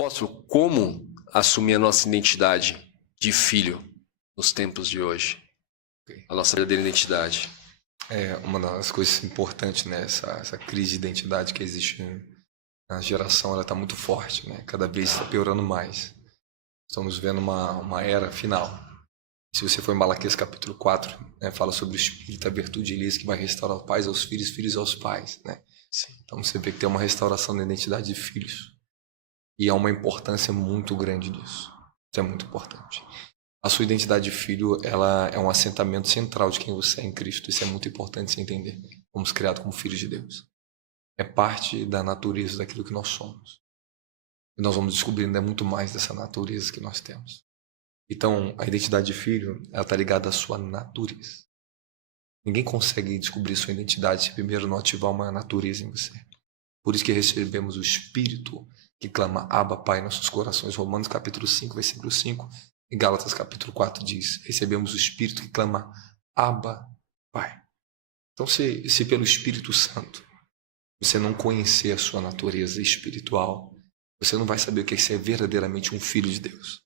Apóstolo, como assumir a nossa identidade de filho nos tempos de hoje? A nossa verdadeira identidade. É uma das coisas importantes, né? Essa crise de identidade que existe na geração, ela está muito forte, né? Cada vez está piorando mais. Estamos vendo uma era final. Se você for em Malaquias capítulo 4, né, fala sobre o Espírito, a virtude de Elias que vai restaurar os pais aos filhos, filhos aos pais, né? Sim. Então você vê que tem uma restauração da identidade de filhos. E há uma importância muito grande disso. Isso é muito importante. A sua identidade de filho, ela é um assentamento central de quem você é em Cristo. Isso é muito importante você entender. Fomos criados como filhos de Deus. É parte da natureza daquilo que nós somos. E nós vamos descobrindo muito mais dessa natureza que nós temos. Então, a identidade de filho, ela está ligada à sua natureza. Ninguém consegue descobrir sua identidade se primeiro não ativar uma natureza em você. Por isso que recebemos o Espírito que clama Abba, Pai, em nossos corações. Romanos capítulo 5, versículo 5. E Gálatas capítulo 4 diz, recebemos o Espírito que clama Abba, Pai. Então, se pelo Espírito Santo você não conhecer a sua natureza espiritual, você não vai saber o que é ser verdadeiramente um filho de Deus.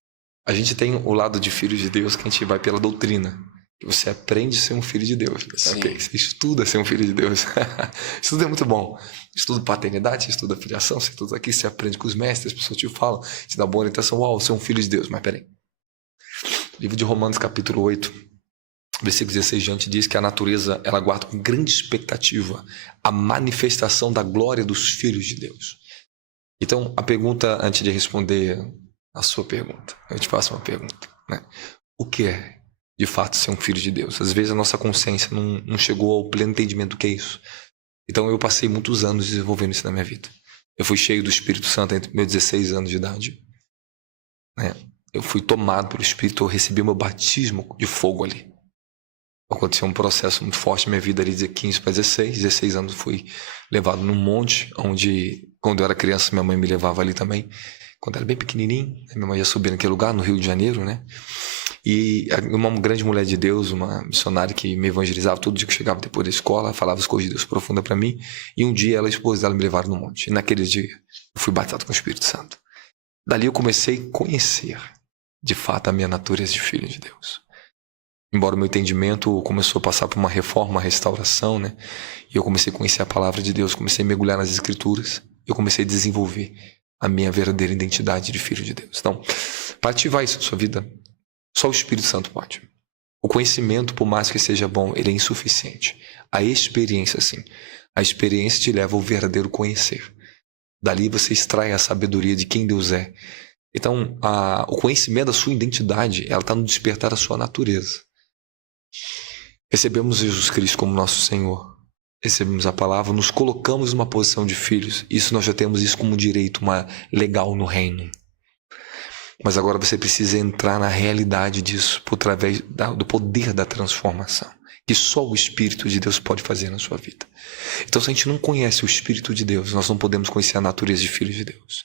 A gente tem o lado de filho de Deus que a gente vai pela doutrina. Que você aprende a ser um filho de Deus. Okay? Você estuda ser um filho de Deus. Isso tudo é muito bom. Estuda paternidade, você estuda filiação, você estuda aqui, você aprende com os mestres, as pessoas te falam, te dão boa orientação. Uau, você é um filho de Deus. Mas peraí. Livro de Romanos capítulo 8, versículo 16 diante diz que a natureza ela guarda com grande expectativa a manifestação da glória dos filhos de Deus. Então, a pergunta, antes de responder a sua pergunta, eu te faço uma pergunta, né? O que é, de fato, ser um filho de Deus? Às vezes a nossa consciência não chegou ao pleno entendimento do que é isso. Então, eu passei muitos anos desenvolvendo isso na minha vida. Eu fui cheio do Espírito Santo entre meus 16 anos de idade, né? Eu fui tomado pelo Espírito, eu recebi o meu batismo de fogo ali. Aconteceu um processo muito forte na minha vida ali de 15 para 16 anos. Fui levado num monte, onde, quando eu era criança, minha mãe me levava ali também. Quando eu era bem pequenininho, minha mãe ia subir naquele lugar, no Rio de Janeiro, né? E uma grande mulher de Deus, uma missionária que me evangelizava todo dia que chegava depois da escola, falava as coisas de Deus profunda para mim. E um dia ela e a esposa dela me levaram no monte. E naquele dia eu fui batizado com o Espírito Santo. Dali eu comecei a conhecer, de fato, a minha natureza de filho de Deus. Embora o meu entendimento começou a passar por uma reforma, uma restauração, né? E eu comecei a conhecer a palavra de Deus, comecei a mergulhar nas escrituras. Eu comecei a desenvolver a minha verdadeira identidade de filho de Deus. Então, para ativar isso na sua vida, só o Espírito Santo pode. O conhecimento, por mais que seja bom, ele é insuficiente. A experiência, sim. A experiência te leva ao verdadeiro conhecer. Dali você extrai a sabedoria de quem Deus é. Então, o conhecimento da sua identidade, ela está no despertar da sua natureza. Recebemos Jesus Cristo como nosso Senhor. Recebemos a palavra, nos colocamos numa posição de filhos. Isso nós já temos isso como direito legal no reino. Mas agora você precisa entrar na realidade disso através do poder da transformação, que só o Espírito de Deus pode fazer na sua vida. Então, se a gente não conhece o Espírito de Deus, nós não podemos conhecer a natureza de filho de Deus.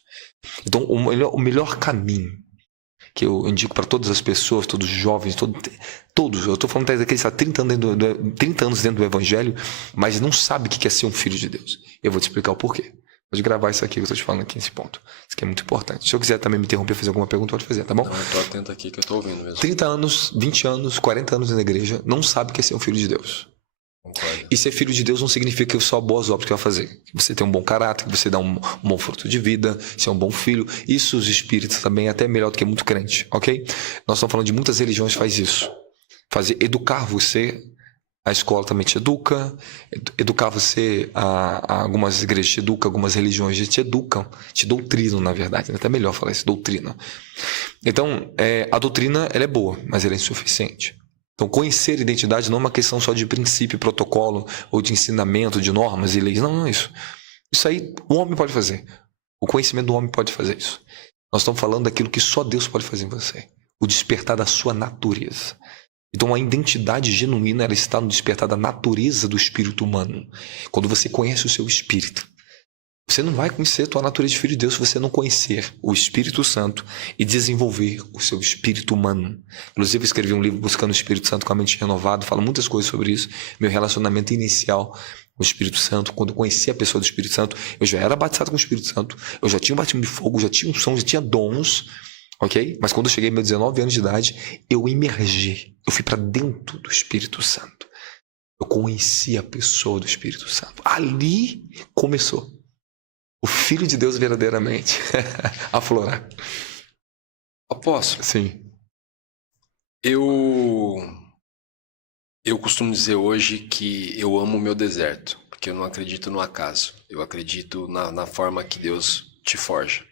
Então, o melhor caminho que eu indico para todas as pessoas, todos os jovens, todos, eu estou falando daqueles que estão 30 anos dentro do Evangelho, mas não sabe o que é ser um filho de Deus. Eu vou te explicar o porquê. Pode gravar isso aqui que eu estou te falando aqui nesse ponto. Isso aqui é muito importante. Se eu quiser também me interromper, fazer alguma pergunta, pode fazer, tá bom? Não, eu estou atento aqui que eu estou ouvindo mesmo. 30 anos, 20 anos, 40 anos na igreja, não sabe o que é ser um filho de Deus. Concordo. E ser filho de Deus não significa que só boas obras que vai fazer. Que você tem um bom caráter, que você dá um bom fruto de vida, ser um bom filho. Isso os espíritos também é até melhor do que muito crente, ok? Nós estamos falando de muitas religiões que faz isso. Educar você, a escola também te educa. Educar você, algumas igrejas te educam, algumas religiões te educam, te doutrinam, na verdade. É até melhor falar isso, doutrina. Então, a doutrina ela é boa, mas ela é insuficiente. Então, conhecer a identidade não é uma questão só de princípio, protocolo, ou de ensinamento, de normas e leis. Não é isso. Isso aí o homem pode fazer. O conhecimento do homem pode fazer isso. Nós estamos falando daquilo que só Deus pode fazer em você. O despertar da sua natureza. Então, a identidade genuína ela está no despertar da natureza do espírito humano. Quando você conhece o seu espírito. Você não vai conhecer a tua natureza de filho de Deus se você não conhecer o Espírito Santo e desenvolver o seu espírito humano. Inclusive, eu escrevi um livro Buscando o Espírito Santo com a Mente Renovada, fala muitas coisas sobre isso. Meu relacionamento inicial com o Espírito Santo, quando eu conheci a pessoa do Espírito Santo, eu já era batizado com o Espírito Santo, eu já tinha um batismo de fogo, já tinha unção, já tinha dons, ok? Mas quando eu cheguei aos meus 19 anos de idade, eu emergi, eu fui para dentro do Espírito Santo. Eu conheci a pessoa do Espírito Santo. Ali começou o Filho de Deus verdadeiramente aflorar. Apóstolo, Sim. Eu costumo dizer hoje que eu amo o meu deserto, porque eu não acredito no acaso. Eu acredito na forma que Deus te forja.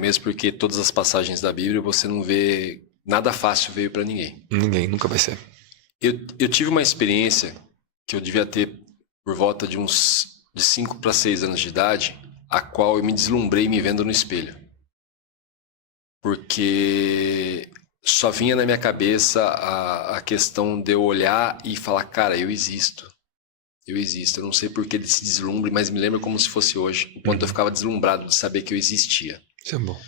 Mesmo porque todas as passagens da Bíblia você não vê nada fácil veio para ninguém. Ninguém, nunca vai ser. Eu tive uma experiência que eu devia ter por volta de 5 para 6 anos de idade, a qual eu me deslumbrei me vendo no espelho. Porque só vinha na minha cabeça a questão de eu olhar e falar, cara, eu existo. Eu existo. Eu não sei porquê desse deslumbre, mas me lembro como se fosse hoje. O quanto eu ficava deslumbrado de saber que eu existia. Isso é bom.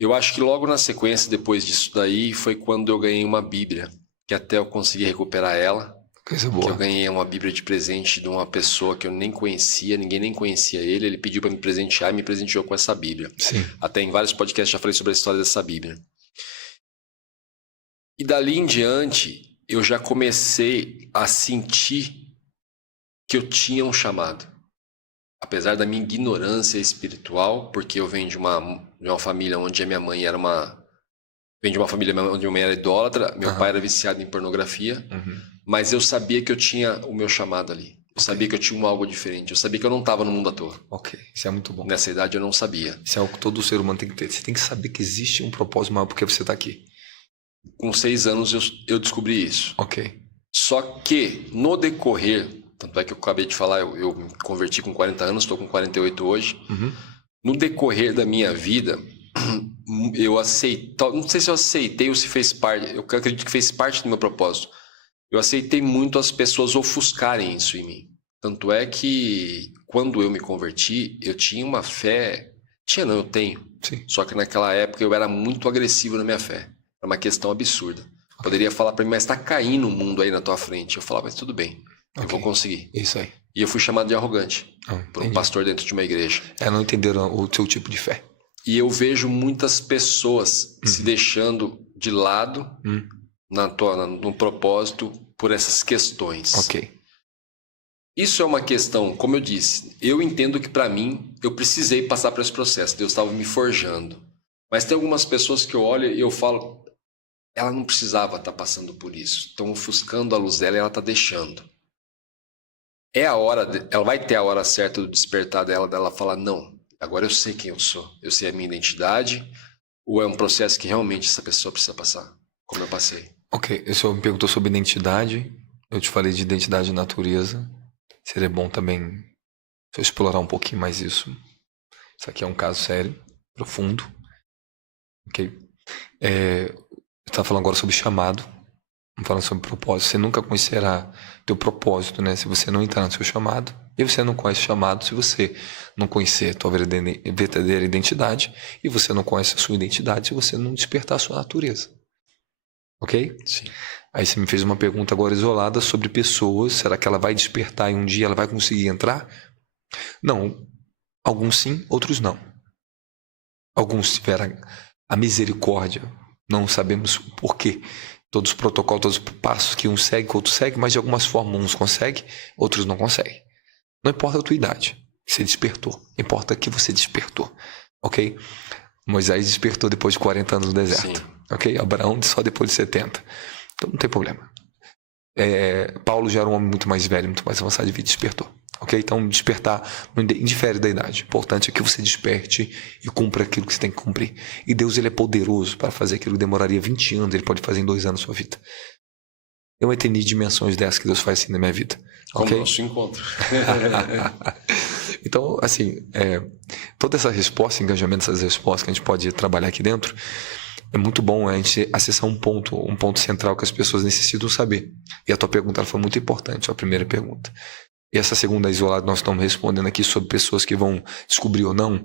Eu acho que logo na sequência, depois disso daí, foi quando eu ganhei uma Bíblia. Que até eu consegui recuperar ela. Coisa Que boa. eu ganhei uma Bíblia de presente de uma pessoa que eu nem conhecia, ninguém nem conhecia ele. Ele pediu para me presentear e me presenteou com essa Bíblia. Sim. Até em vários podcasts já falei sobre a história dessa Bíblia. E dali em diante, eu já comecei a sentir que eu tinha um chamado. Apesar da minha ignorância espiritual, porque eu venho de uma família onde a minha mãe era Venho de uma família onde minha mãe era idólatra, meu pai era viciado em pornografia, mas eu sabia que eu tinha o meu chamado ali. Eu sabia que eu tinha algo diferente, eu sabia que eu não estava no mundo à toa. Ok, isso é muito bom. Nessa idade eu não sabia. Isso é algo que todo ser humano tem que ter. Você tem que saber que existe um propósito maior porque você está aqui. Com 6 anos eu descobri isso. Ok. Só que no decorrer, tanto é que eu acabei de falar, eu me converti com 40 anos, estou com 48 hoje. No decorrer da minha vida, eu aceitei, não sei se eu aceitei ou se fez parte, eu acredito que fez parte do meu propósito. Eu aceitei muito as pessoas ofuscarem isso em mim. Tanto é que quando eu me converti, eu tinha uma fé, eu tenho. Sim. Só que naquela época eu era muito agressivo na minha fé. Era uma questão absurda. Poderia falar para mim, mas tá caindo o mundo aí na tua frente. Eu falava, mas tudo bem, eu vou conseguir. Isso aí. E eu fui chamado de arrogante por um pastor dentro de uma igreja. Não entenderam o seu tipo de fé. E eu vejo muitas pessoas se deixando de lado no propósito por essas questões. Ok. Isso é uma questão, como eu disse, eu entendo que para mim, eu precisei passar por esse processo. Deus estava me forjando. Mas tem algumas pessoas que eu olho e eu falo, ela não precisava estar passando por isso. Estão ofuscando a luz dela e ela está deixando. Ela vai ter a hora certa do despertar dela falar, não, agora eu sei quem eu sou, eu sei a minha identidade, ou é um processo que realmente essa pessoa precisa passar, como eu passei. Ok, o senhor me perguntou sobre identidade, eu te falei de identidade e natureza, seria bom também se eu explorar um pouquinho mais isso. Isso aqui é um caso sério, profundo, ok? Eu estava falando agora sobre chamado, falando sobre propósito. Você nunca conhecerá teu propósito, né? Se você não entrar no seu chamado. E você não conhece o chamado se você não conhecer a tua verdadeira identidade. E você não conhece a sua identidade se você não despertar a sua natureza. Ok? Sim. Aí você me fez uma pergunta agora isolada sobre pessoas. Será que ela vai despertar e um dia ela vai conseguir entrar? Não. Alguns sim, outros não. Alguns tiveram a misericórdia. Não sabemos o porquê. Todos os protocolos, todos os passos que um segue, que outro segue, mas de algumas formas uns conseguem, outros não conseguem. Não importa a tua idade, você despertou. Importa que você despertou, ok? Moisés despertou depois de 40 anos no deserto, Sim. ok? Abraão só depois de 70. Então não tem problema. Paulo já era um homem muito mais velho, muito mais avançado de vida, despertou. Ok? Então despertar não indifere da idade. O importante é que você desperte e cumpra aquilo que você tem que cumprir. E Deus, ele é poderoso para fazer aquilo que demoraria 20 anos, ele pode fazer em 2 anos a sua vida. Eu entendi dimensões dessas que Deus faz assim na minha vida. Como Okay? nosso encontro. Então, assim, toda essa resposta, engajamento, essas respostas que a gente pode trabalhar aqui dentro, é muito bom a gente acessar um ponto central que as pessoas necessitam saber. E a tua pergunta ela foi muito importante, a primeira pergunta. E essa segunda isolada nós estamos respondendo aqui sobre pessoas que vão descobrir ou não.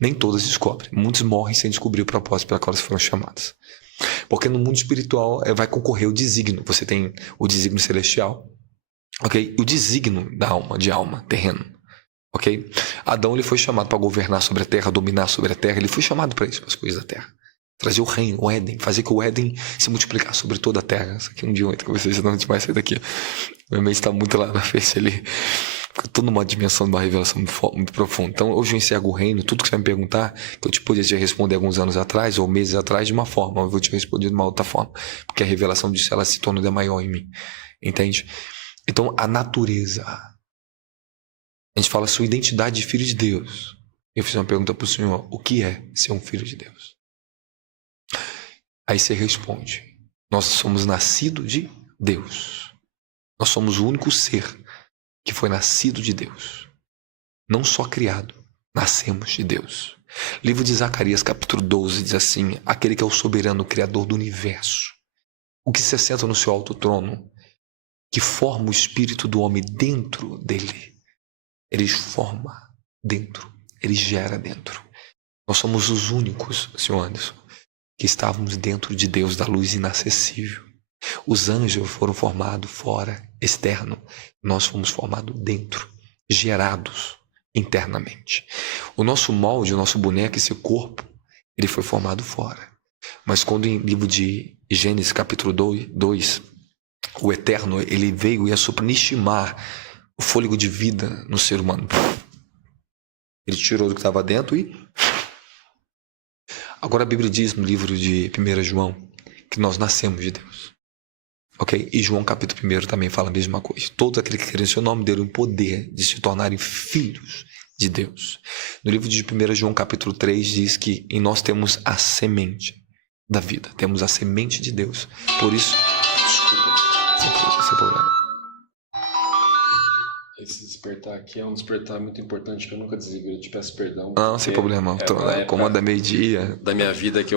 Nem todas descobrem. Muitos morrem sem descobrir o propósito pela qual elas foram chamadas. Porque no mundo espiritual vai concorrer o desígnio. Você tem o desígnio celestial, ok? O desígnio da alma, de alma, terreno, ok? Adão, ele foi chamado para governar sobre a terra, dominar sobre a terra. Ele foi chamado para isso, para as coisas da terra. Trazer o reino, o Éden, fazer que o Éden se multiplicasse sobre toda a terra. Isso aqui um dia eu entro com vocês, não demais sair daqui. Meu mente está muito lá na frente ali. Fica toda uma dimensão de uma revelação muito profunda. Então, hoje eu enxergo o reino, tudo que você vai me perguntar, que eu te podia te responder alguns anos atrás, ou meses atrás, de uma forma, eu vou te responder de uma outra forma. Porque a revelação disso, ela se torna ainda maior em mim. Entende? Então, a natureza. A gente fala sua identidade de filho de Deus. Eu fiz uma pergunta para o Senhor: o que é ser um filho de Deus? Aí você responde: nós somos nascidos de Deus. Nós somos o único ser que foi nascido de Deus. Não só criado, nascemos de Deus. Livro de Zacarias, capítulo 12, diz assim: aquele que é o soberano criador do universo, o que se assenta no seu alto trono, que forma o espírito do homem dentro dele. Ele forma dentro, ele gera dentro. Nós somos os únicos, Senhor Anderson, que estávamos dentro de Deus, da luz inacessível. Os anjos foram formados fora, externo. Nós fomos formados dentro, gerados internamente. O nosso molde, o nosso boneco, esse corpo, ele foi formado fora. Mas quando em livro de Gênesis, capítulo 2, o Eterno, ele veio e ia supernistimar o fôlego de vida no ser humano. Ele tirou do que estava dentro e... Agora a Bíblia diz no livro de 1 João que nós nascemos de Deus. Ok? E João capítulo 1 também fala a mesma coisa. Todos aqueles que querem seu nome deram o poder de se tornarem filhos de Deus. No livro de 1 João capítulo 3 diz que em nós temos a semente da vida. Temos a semente de Deus. Por isso... Desculpa, sem problema. Esse despertar aqui é um despertar muito importante que eu nunca desligo. Eu te peço perdão. Não, sem problema. Comanda meio-dia. Da minha vida que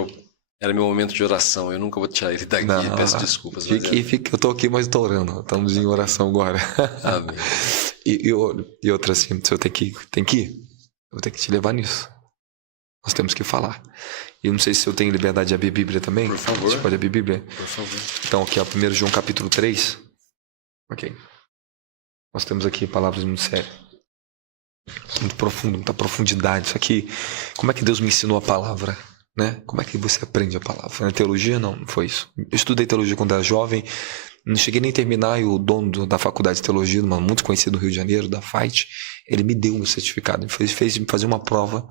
era meu momento de oração. Eu nunca vou tirar ele daqui. Não, peço desculpas. Fique, eu tô aqui, mas tô orando. Estamos em oração agora. Amém. E outra assim, se eu tenho que ir, eu vou ter que te levar nisso. Nós temos que falar. E eu não sei se eu tenho liberdade de abrir a Bíblia também. Por favor. Você pode abrir a Bíblia? Por favor. Então, aqui é 1 João capítulo 3. Ok. Nós temos aqui palavras muito sérias. Muito profundo, muita profundidade. Isso aqui, como é que Deus me ensinou a palavra? Né? Como é que você aprende a palavra? Na teologia, não foi isso. Eu estudei teologia quando era jovem. Não cheguei nem a terminar. E o dono da faculdade de teologia, muito conhecido no Rio de Janeiro, da FAIT, ele me deu um certificado. Ele fez me fazer uma prova.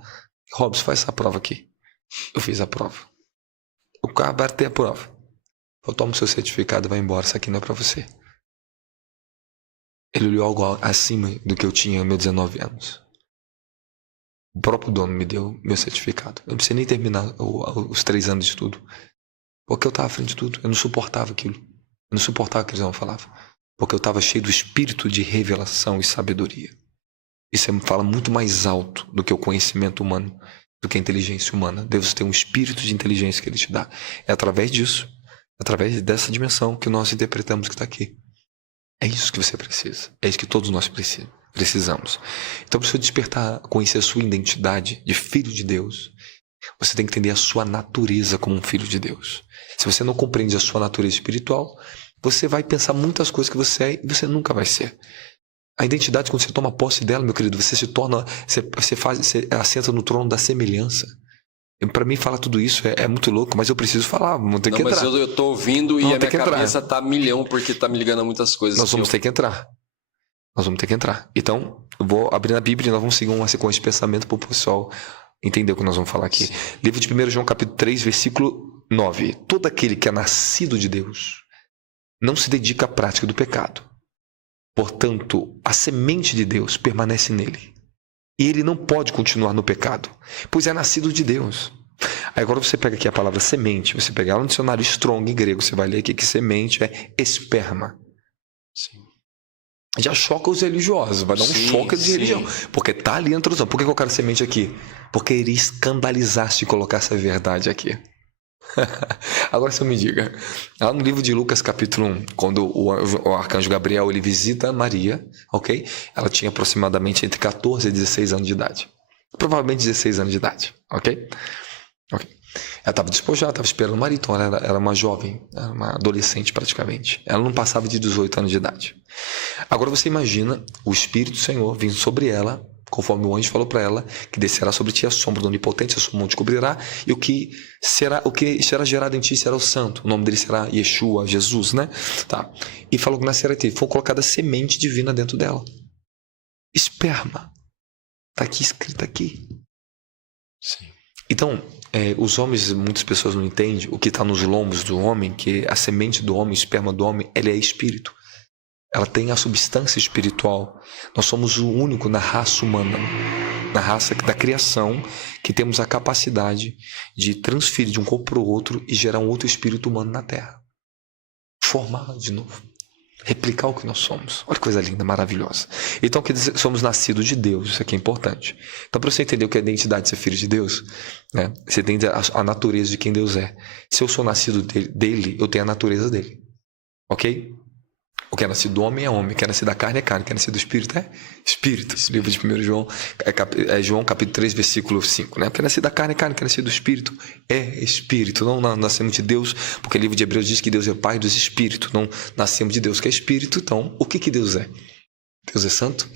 Robson, faz essa prova aqui. Eu fiz a prova. O cara bateu a prova. Eu tomo seu certificado e vai embora. Isso aqui não é para você. Ele olhou algo acima do que eu tinha aos meus 19 anos. O próprio dono me deu meu certificado. Eu não precisei nem terminar os 3 anos de estudo. Porque eu estava à frente de tudo. Eu não suportava aquilo. Eu não suportava o que eles não falavam. Porque eu estava cheio do espírito de revelação e sabedoria. Isso fala muito mais alto do que o conhecimento humano, do que a inteligência humana. Deus tem um espírito de inteligência que Ele te dá. É através disso, através dessa dimensão que nós interpretamos que está aqui. É isso que você precisa. É isso que todos nós precisamos. Então, para você despertar, conhecer a sua identidade de filho de Deus, você tem que entender a sua natureza como um filho de Deus. Se você não compreende a sua natureza espiritual, você vai pensar muitas coisas que você é e você nunca vai ser. A identidade, quando você toma posse dela, meu querido, você se torna, você assenta no trono da semelhança. Para mim, falar tudo isso é muito louco, mas eu preciso falar, vamos ter que entrar. Mas eu tô ouvindo e a minha cabeça tá milhão, porque tá me ligando a muitas coisas. Nós vamos ter que entrar. Nós vamos ter que entrar. Então, eu vou abrir a Bíblia e nós vamos seguir uma sequência de pensamento para o pessoal entender o que nós vamos falar aqui. Sim. Livro de 1 João, capítulo 3, versículo 9. Todo aquele que é nascido de Deus não se dedica à prática do pecado. Portanto, a semente de Deus permanece nele. E ele não pode continuar no pecado, pois é nascido de Deus. Aí agora você pega aqui a palavra semente, você pega ela no dicionário Strong em grego, você vai ler aqui que semente é esperma. Sim. Já choca os religiosos, vai dar um choque de religião. Porque tá ali a introdução. Por que eu quero semente aqui? Porque iria escandalizar se colocar essa verdade aqui. Agora você me diga, lá no livro de Lucas capítulo 1, quando o arcanjo Gabriel ele visita Maria, ok? Ela tinha aproximadamente entre 14 e 16 anos de idade. Provavelmente 16 anos de idade, ok? Ok. Ela estava despojada, estava esperando o marido, então ela era uma jovem, era uma adolescente praticamente. Ela não passava de 18 anos de idade. Agora você imagina o Espírito do Senhor vindo sobre ela, conforme o anjo falou para ela, que descerá sobre ti a sombra do Onipotente, a sua mão te cobrirá, e o que será gerado em ti será o santo. O nome dele será Yeshua, Jesus, né? Tá. E falou que nascerá em ti. Foi colocada semente divina dentro dela. Esperma. Está aqui escrito aqui. Sim. Então, os homens, muitas pessoas não entendem o que está nos lombos do homem, que a semente do homem, o esperma do homem, ela é espírito. Ela tem a substância espiritual. Nós somos o único na raça humana, na raça da criação, que temos a capacidade de transferir de um corpo para o outro e gerar um outro espírito humano na Terra. Formar de novo. Replicar o que nós somos. Olha que coisa linda, maravilhosa. Então, quer dizer, somos nascidos de Deus. Isso aqui é importante. Então, para você entender o que é a identidade de ser filho de Deus, né, você tem a natureza de quem Deus é. Se eu sou nascido dele, eu tenho a natureza dele. Ok? O que é nascido do homem é homem, o que é nascido da carne é carne, o que é nascido do espírito é espírito. Livro de 1 João, João capítulo 3, versículo 5. Né? O que é nascido da carne é carne, o que é nascido do espírito é espírito. Não nascemos de Deus, porque o livro de Hebreus diz que Deus é o pai dos espíritos. Não nascemos de Deus, que é espírito. Então, o que Deus é? Deus é santo,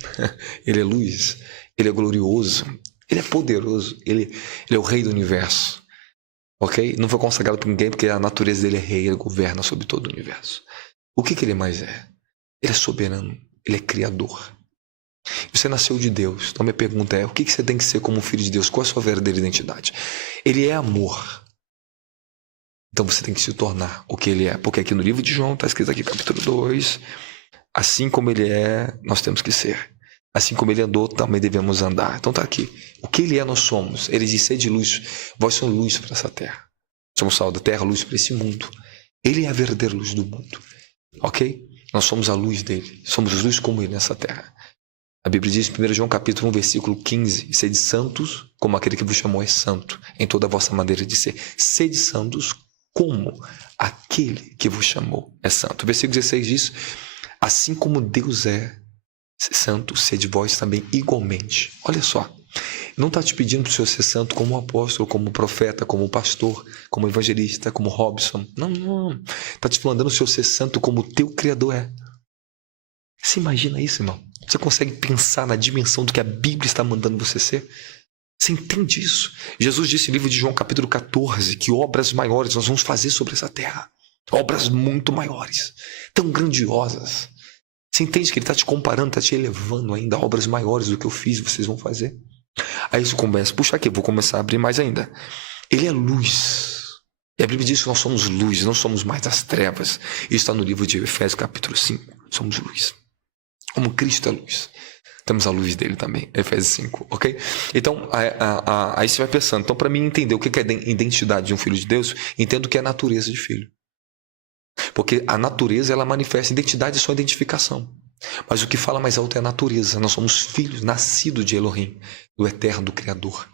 ele é luz, ele é glorioso, ele é poderoso, ele é o rei do universo. Ok? Não foi consagrado por ninguém, porque a natureza dele é rei, ele governa sobre todo o universo. O que ele mais é? Ele é soberano, ele é criador. Você nasceu de Deus. Então minha pergunta é, o que você tem que ser como filho de Deus? Qual é a sua verdadeira identidade? Ele é amor. Então você tem que se tornar o que ele é. Porque aqui no livro de João, está escrito aqui, capítulo 2, assim como ele é, nós temos que ser. Assim como ele andou, também devemos andar. Então está aqui. O que ele é, nós somos. Ele diz, sede luz. Vós sois luz para essa terra. Somos sal da terra, luz para esse mundo. Ele é a verdadeira luz do mundo. Ok? Nós somos a luz dele. Somos luz como ele nessa terra. A Bíblia diz em 1 João capítulo 1, versículo 15. Sede santos, como aquele que vos chamou é santo, em toda a vossa maneira de ser. Sede santos, como aquele que vos chamou é santo. O versículo 16 diz, assim como Deus é santo, sede vós também igualmente. Olha só. Não está te pedindo para o Senhor ser santo como apóstolo, como profeta, como pastor, como evangelista, como Robson. Não. Está te mandando o Senhor ser santo como o teu Criador é. Você imagina isso, irmão? Você consegue pensar na dimensão do que a Bíblia está mandando você ser? Você entende isso? Jesus disse no livro de João capítulo 14 que obras maiores nós vamos fazer sobre essa terra. Obras muito maiores, tão grandiosas. Você entende que ele está te comparando, está te elevando ainda a obras maiores do que eu fiz, vocês vão fazer? Aí isso começa, puxa aqui, vou começar a abrir mais ainda. Ele é luz. E a Bíblia diz que nós somos luz, não somos mais das trevas. Isso está no livro de Efésios capítulo 5. Somos luz. Como Cristo é luz. Temos a luz dele também, Efésios 5, ok? Então, aí você vai pensando. Então, para mim entender o que é a identidade de um filho de Deus, entendo o que é a natureza de filho. Porque a natureza, ela manifesta identidade e sua identificação. Mas o que fala mais alto é a natureza. Nós somos filhos, nascidos de Elohim, do eterno, do Criador.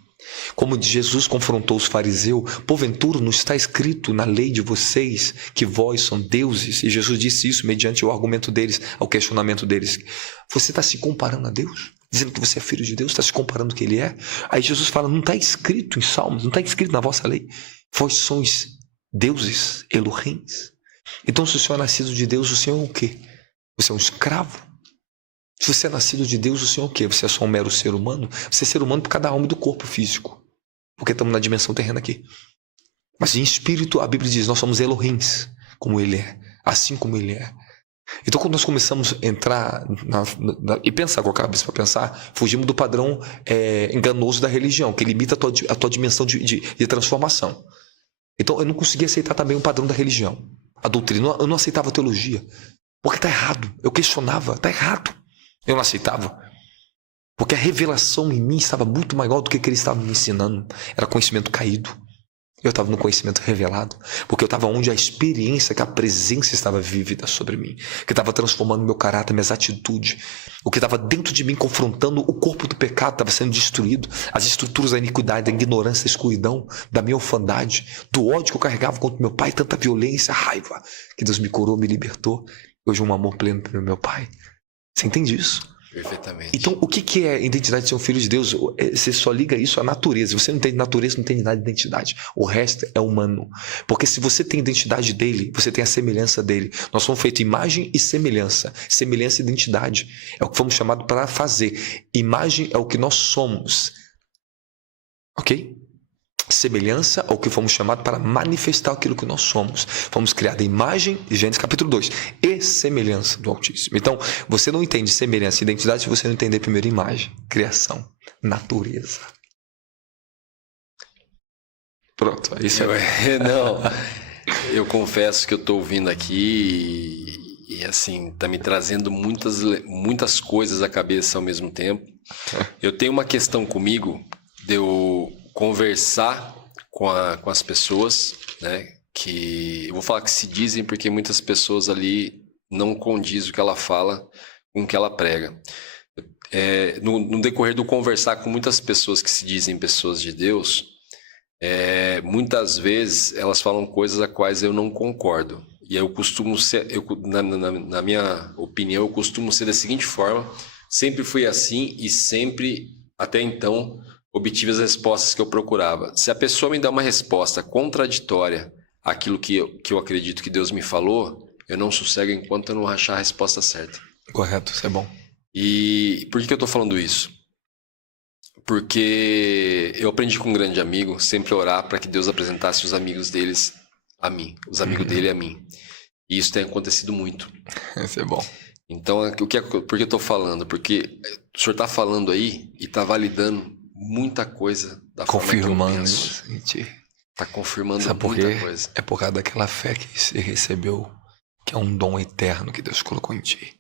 Como Jesus confrontou os fariseus, porventura não está escrito na lei de vocês que vós são deuses? E Jesus disse isso mediante o argumento deles, ao questionamento deles. Você está se comparando a Deus? Dizendo que você é filho de Deus? Está se comparando o que ele é? Aí Jesus fala, não está escrito em Salmos, não está escrito na vossa lei. Vós sois deuses, Elohims. Então se o Senhor é nascido de Deus, o Senhor é o quê? Você é um escravo? Se você é nascido de Deus, o Senhor é o quê? Você é só um mero ser humano? Você é ser humano por cada alma do corpo físico. Porque estamos na dimensão terrena aqui. Mas em espírito, a Bíblia diz, nós somos Elohims, como ele é. Assim como ele é. Então quando nós começamos a entrar e pensar com a cabeça para pensar, fugimos do padrão enganoso da religião, que limita a tua dimensão de transformação. Então eu não conseguia aceitar também o padrão da religião. A doutrina, eu não aceitava a teologia. Porque está errado. Eu questionava, está errado. Eu não aceitava. Porque a revelação em mim estava muito maior do que ele estava me ensinando. Era conhecimento caído. Eu estava no conhecimento revelado. Porque eu estava onde a experiência, que a presença estava vívida sobre mim. Que estava transformando meu caráter, minhas atitudes. O que estava dentro de mim, confrontando o corpo do pecado, estava sendo destruído. As estruturas da iniquidade, da ignorância, da escuridão, da minha orfandade, do ódio que eu carregava contra meu pai, tanta violência, raiva. Que Deus me curou, me libertou. Hoje um amor pleno pelo meu pai. Você entende isso? Perfeitamente. Então, o que é a identidade de ser um filho de Deus? Você só liga isso à natureza. Se você não tem natureza, não tem nada de identidade. O resto é humano. Porque se você tem identidade dele, você tem a semelhança dele. Nós somos feitos imagem e semelhança. Semelhança e identidade. É o que fomos chamados para fazer. Imagem é o que nós somos. Ok? Semelhança é o que fomos chamados para manifestar aquilo que nós somos. Fomos criados em imagem, Gênesis capítulo 2, e semelhança do Altíssimo. Então, você não entende semelhança e identidade se você não entender primeiro imagem, criação, natureza. Pronto, isso é... Não, eu confesso que eu estou ouvindo aqui e assim, tá me trazendo muitas coisas à cabeça ao mesmo tempo. Eu tenho uma questão comigo de eu conversar com as pessoas, né? Que eu vou falar que se dizem porque muitas pessoas ali não condiz o que ela fala com o que ela prega. No decorrer do conversar com muitas pessoas que se dizem pessoas de Deus, muitas vezes elas falam coisas a quais eu não concordo. E eu costumo ser, na minha opinião, eu costumo ser da seguinte forma: sempre fui assim e sempre, até então, obtive as respostas que eu procurava. Se a pessoa me dá uma resposta contraditória àquilo que eu acredito que Deus me falou, eu não sossego enquanto eu não achar a resposta certa. Correto, isso é bom. E por que eu estou falando isso? Porque eu aprendi com um grande amigo sempre orar para que Deus apresentasse os amigos deles a mim, os amigos dele a mim. E isso tem acontecido muito. Isso é bom. Então, por que eu estou falando? Porque o senhor está falando aí e está validando muita coisa da forma que eu penso. Está confirmando muita coisa. É por causa daquela fé que você recebeu, que é um dom eterno que Deus colocou em ti.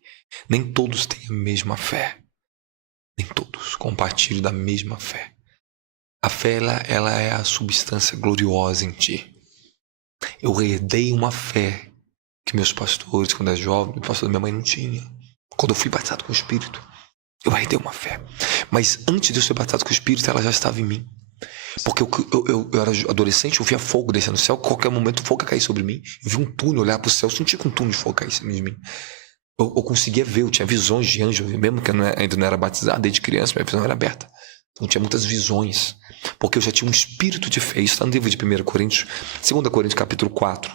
Nem todos têm a mesma fé. Nem todos compartilham da mesma fé. A fé, ela é a substância gloriosa em ti. Eu herdei uma fé que meus pastores, quando era jovem, o pastor da minha mãe não tinha. Quando eu fui batizado com o Espírito, eu herdei uma fé. Mas antes de eu ser batizado com o Espírito, ela já estava em mim. Porque eu era adolescente, eu via fogo descendo do céu. Qualquer momento o fogo ia cair sobre mim. Eu vi um túnel, olhar para o céu, eu sentia que um túnel de fogo caísse em mim. Eu conseguia ver, eu tinha visões de anjo. Mesmo que eu ainda não era batizado desde criança, minha visão era aberta. Então eu tinha muitas visões. Porque eu já tinha um espírito de fé. Isso está no livro de 1 Coríntios, 2 Coríntios capítulo 4.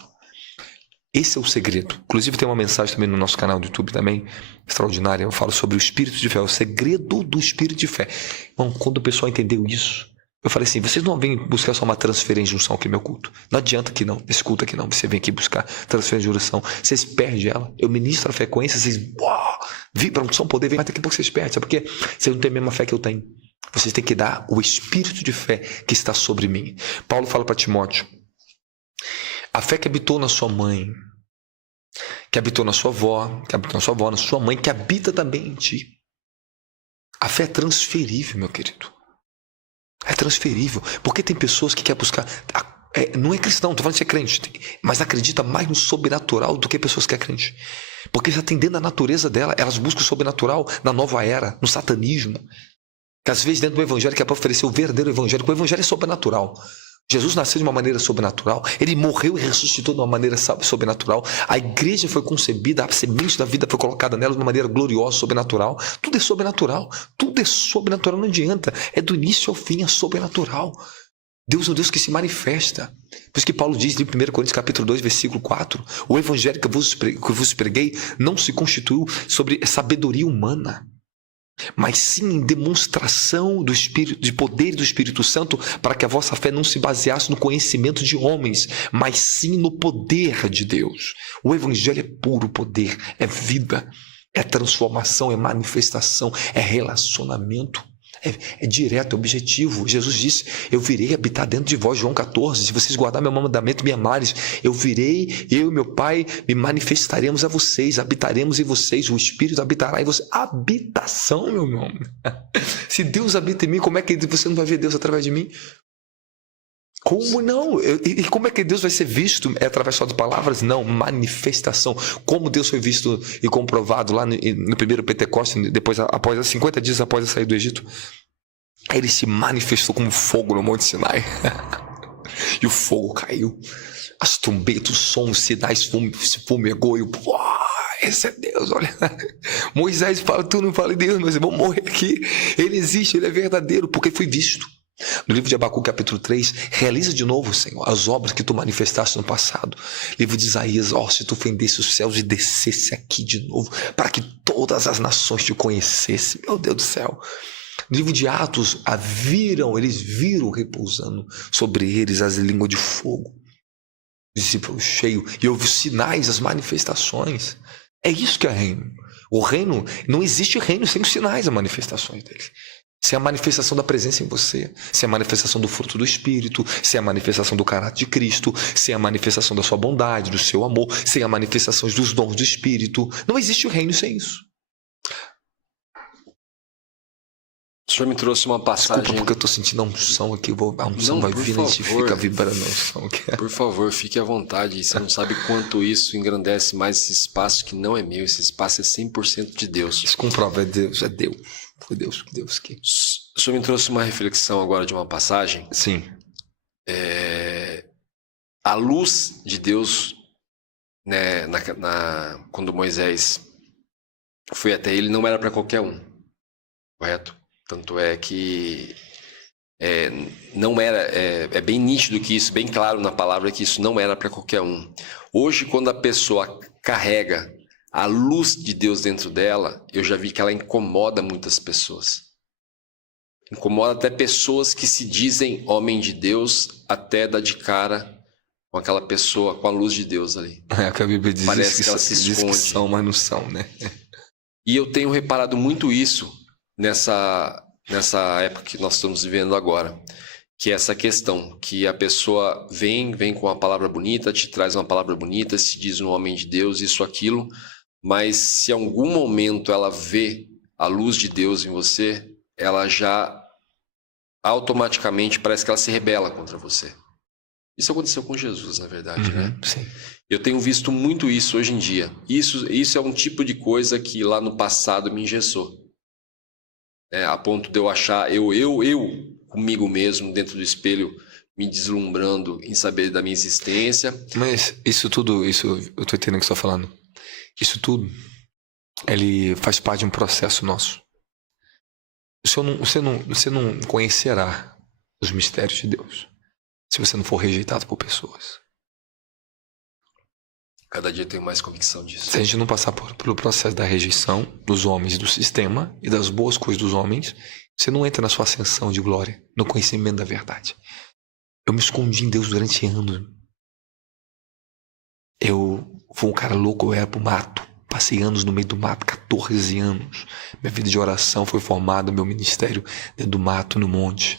Esse é o segredo. Inclusive tem uma mensagem também no nosso canal do YouTube também, extraordinária. Eu falo sobre o espírito de fé, o segredo do espírito de fé. Então, quando o pessoal entendeu isso, eu falei assim: vocês não vêm buscar só uma transferência de unção aqui no meu culto. Não adianta que não, nesse culto aqui não. Você vem aqui buscar transferência de unção. Vocês perdem ela. Eu ministro a frequência, vocês vibram, unção, poder, vem até que vocês perdem. Sabe por quê? Vocês não têm a mesma fé que eu tenho. Vocês têm que dar o espírito de fé que está sobre mim. Paulo fala para Timóteo: a fé que habitou na sua mãe, que habitou na sua avó, que habitou na sua avó, na sua mãe, que habita também em ti. A fé é transferível, meu querido. É transferível. Porque tem pessoas que querem buscar... não é cristão, não estou falando de ser crente, mas acredita mais no sobrenatural do que pessoas que é crente. Porque já tem dentro da natureza dela, elas buscam o sobrenatural na nova era, no satanismo. Que às vezes dentro do evangelho que é para oferecer o verdadeiro evangelho, porque o evangelho é sobrenatural. Jesus nasceu de uma maneira sobrenatural, ele morreu e ressuscitou de uma maneira sobrenatural, a igreja foi concebida, a semente da vida foi colocada nela de uma maneira gloriosa, sobrenatural. Tudo é sobrenatural, não adianta, é do início ao fim, é sobrenatural. Deus é um Deus que se manifesta. Por isso que Paulo diz em 1 Coríntios capítulo 2, versículo 4, o evangelho que eu vos preguei não se constituiu sobre sabedoria humana, mas sim em demonstração do Espírito, de poder do Espírito Santo, para que a vossa fé não se baseasse no conhecimento de homens, mas sim no poder de Deus. O evangelho é puro poder, é vida, é transformação, é manifestação, é relacionamento, é direto, é objetivo. Jesus disse: eu virei habitar dentro de vós, João 14, se vocês guardarem meu mandamento e me amares, eu virei, eu e meu Pai me manifestaremos a vocês, habitaremos em vocês, o Espírito habitará em vocês. Habitação, meu irmão. Se Deus habita em mim, como é que você não vai ver Deus através de mim? Como não? E como é que Deus vai ser visto? É através só de palavras? Não, manifestação. Como Deus foi visto e comprovado lá no primeiro Pentecostes, depois, após 50 dias após a saída do Egito, ele se manifestou como fogo no Monte Sinai. E o fogo caiu, as trombetas, os sons, os sinais se fumegou e esse é Deus, olha. Moisés fala, tu não fala em Deus, mas vamos morrer aqui. Ele existe, ele é verdadeiro, porque foi visto. No livro de Abacuque, capítulo 3, realiza de novo, Senhor, as obras que tu manifestaste no passado. Livro de Isaías, se tu fendesse os céus e descesse aqui de novo, para que todas as nações te conhecessem. Meu Deus do céu. No livro de Atos, eles viram repousando sobre eles as línguas de fogo. Discípulo cheio, e houve os sinais, as manifestações. É isso que é reino. O reino, não existe reino sem os sinais, as manifestações dele. Sem a manifestação da presença em você, sem a manifestação do fruto do Espírito, sem a manifestação do caráter de Cristo, sem a manifestação da sua bondade, do seu amor, sem a manifestação dos dons do Espírito. Não existe o reino sem isso. O senhor me trouxe uma passagem... Desculpa, porque eu estou sentindo a unção aqui. A unção vai vir, a gente fica vibrando a unção aqui. Por favor, fique à vontade. Você não sabe quanto isso engrandece mais esse espaço que não é meu. Esse espaço é 100% de Deus. Isso comprova, é Deus, é Deus. Foi Deus que... O senhor me trouxe uma reflexão agora de uma passagem. Sim. A luz de Deus, né, quando Moisés foi até ele, não era para qualquer um. Correto? Tanto é que não era, é bem nítido que isso, bem claro na palavra que isso não era para qualquer um. Hoje, quando a pessoa carrega a luz de Deus dentro dela, eu já vi que ela incomoda muitas pessoas. Incomoda até pessoas que se dizem homem de Deus, até dar de cara com aquela pessoa, com a luz de Deus ali. É o que a Bíblia diz. Parece que ela se esconde. Diz que são, mas não são, né? E eu tenho reparado muito isso nessa época que nós estamos vivendo agora, que é essa questão, que a pessoa vem com uma palavra bonita, te traz uma palavra bonita, se diz um homem de Deus, isso, aquilo, mas se em algum momento ela vê a luz de Deus em você, ela já automaticamente parece que ela se rebela contra você. Isso aconteceu com Jesus, na verdade, né? Sim. Eu tenho visto muito isso hoje em dia. Isso é um tipo de coisa que lá no passado me engessou. A ponto de eu achar, eu comigo mesmo, dentro do espelho, me deslumbrando em saber da minha existência. Mas isso tudo, eu tô entendendo o que você está falando. Isso tudo, ele faz parte de um processo nosso. Você não conhecerá os mistérios de Deus se você não for rejeitado por pessoas. Cada dia eu tenho mais convicção disso. Se a gente não passar pelo processo da rejeição dos homens e do sistema e das boas coisas dos homens, você não entra na sua ascensão de glória, no conhecimento da verdade. Eu me escondi em Deus durante anos. Eu fui um cara louco, eu era pro mato. Passei anos no meio do mato, 14 anos. Minha vida de oração foi formada, meu ministério dentro do mato, no monte.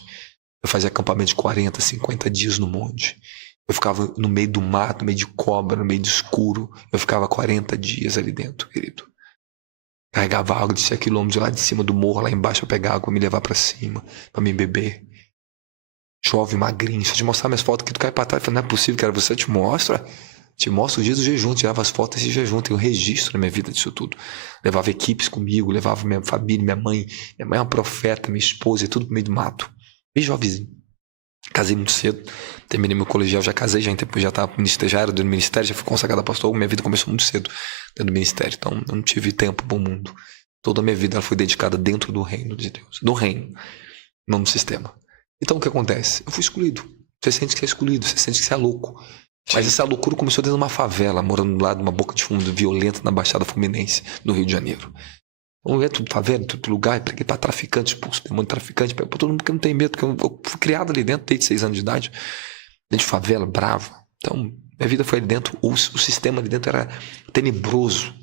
Eu fazia acampamento de 40, 50 dias no monte. Eu ficava no meio do mato, no meio de cobra, no meio de escuro. Eu ficava 40 dias ali dentro, querido. Carregava água, descia quilômetros lá de cima do morro, lá embaixo pra pegar água, me levar pra cima, pra me beber. Chove magrinho. Se eu te mostrar minhas fotos aqui, tu cai pra trás. Eu falei, não é possível, cara, você te mostra o dia do jejum, tirava as fotos desse jejum, tem um registro na minha vida disso tudo. Levava equipes comigo, levava minha família, minha mãe é uma profeta, minha esposa, é tudo pro meio do mato. Bem jovenzinho. Casei muito cedo, terminei meu colegial, já casei, já estava no ministério, já era do ministério, já fui consagrado a pastor. Minha vida começou muito cedo dentro do ministério, então eu não tive tempo pro mundo. Toda a minha vida ela foi dedicada dentro do reino de Deus, do reino, não do sistema. Então o que acontece? Eu fui excluído. Você sente que você é excluído, você sente que você é louco. Mas essa loucura começou dentro de uma favela, morando do lado de uma boca de fundo violenta na Baixada Fluminense, no Rio de Janeiro. Eu entro pra favela, em todo lugar, preguei pra traficante, expulso demônio traficante, pra todo mundo que não tem medo, porque eu fui criado ali dentro, desde 6 anos de idade, dentro de favela, bravo. Então, minha vida foi ali dentro, o sistema ali dentro era tenebroso,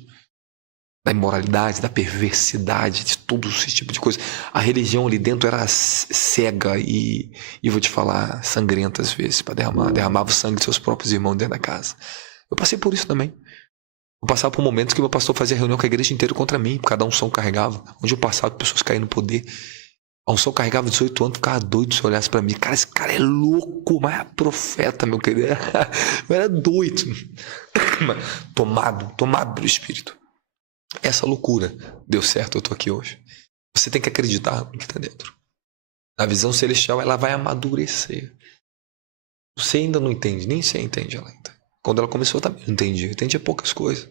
da imoralidade, da perversidade, de todo esse tipo de coisa. A religião ali dentro era cega e vou te falar, sangrenta às vezes, para derramava o sangue de seus próprios irmãos dentro da casa. Eu passei por isso também. Eu passava por momentos que meu pastor fazia reunião com a igreja inteira contra mim, cada unção carregava. Onde eu passava, pessoas caíam no poder. A unção carregava 18 anos, ficava doido se olhasse pra mim. Cara, esse cara é louco, mas é profeta, meu querido. Eu era doido. Tomado pelo Espírito. Essa loucura deu certo, eu tô aqui hoje. Você tem que acreditar no que tá dentro. A visão celestial, ela vai amadurecer. Você ainda não entende, nem você entende ela ainda. Quando ela começou, eu também não entendia. Eu entendia poucas coisas.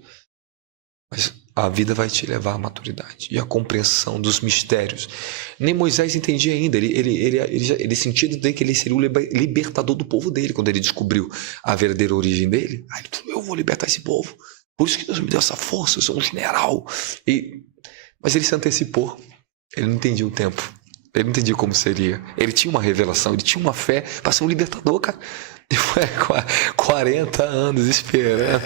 Mas a vida vai te levar à maturidade e à compreensão dos mistérios. Nem Moisés entendia ainda. Ele sentia dentro dele que ele seria o libertador do povo dele. Quando ele descobriu a verdadeira origem dele, aí ele falou, eu vou libertar esse povo. Por isso que Deus me deu essa força, eu sou um general. Mas ele se antecipou. Ele não entendia o tempo. Ele não entendia como seria. Ele tinha uma revelação, ele tinha uma fé para ser um libertador, cara. E foi 40 anos esperando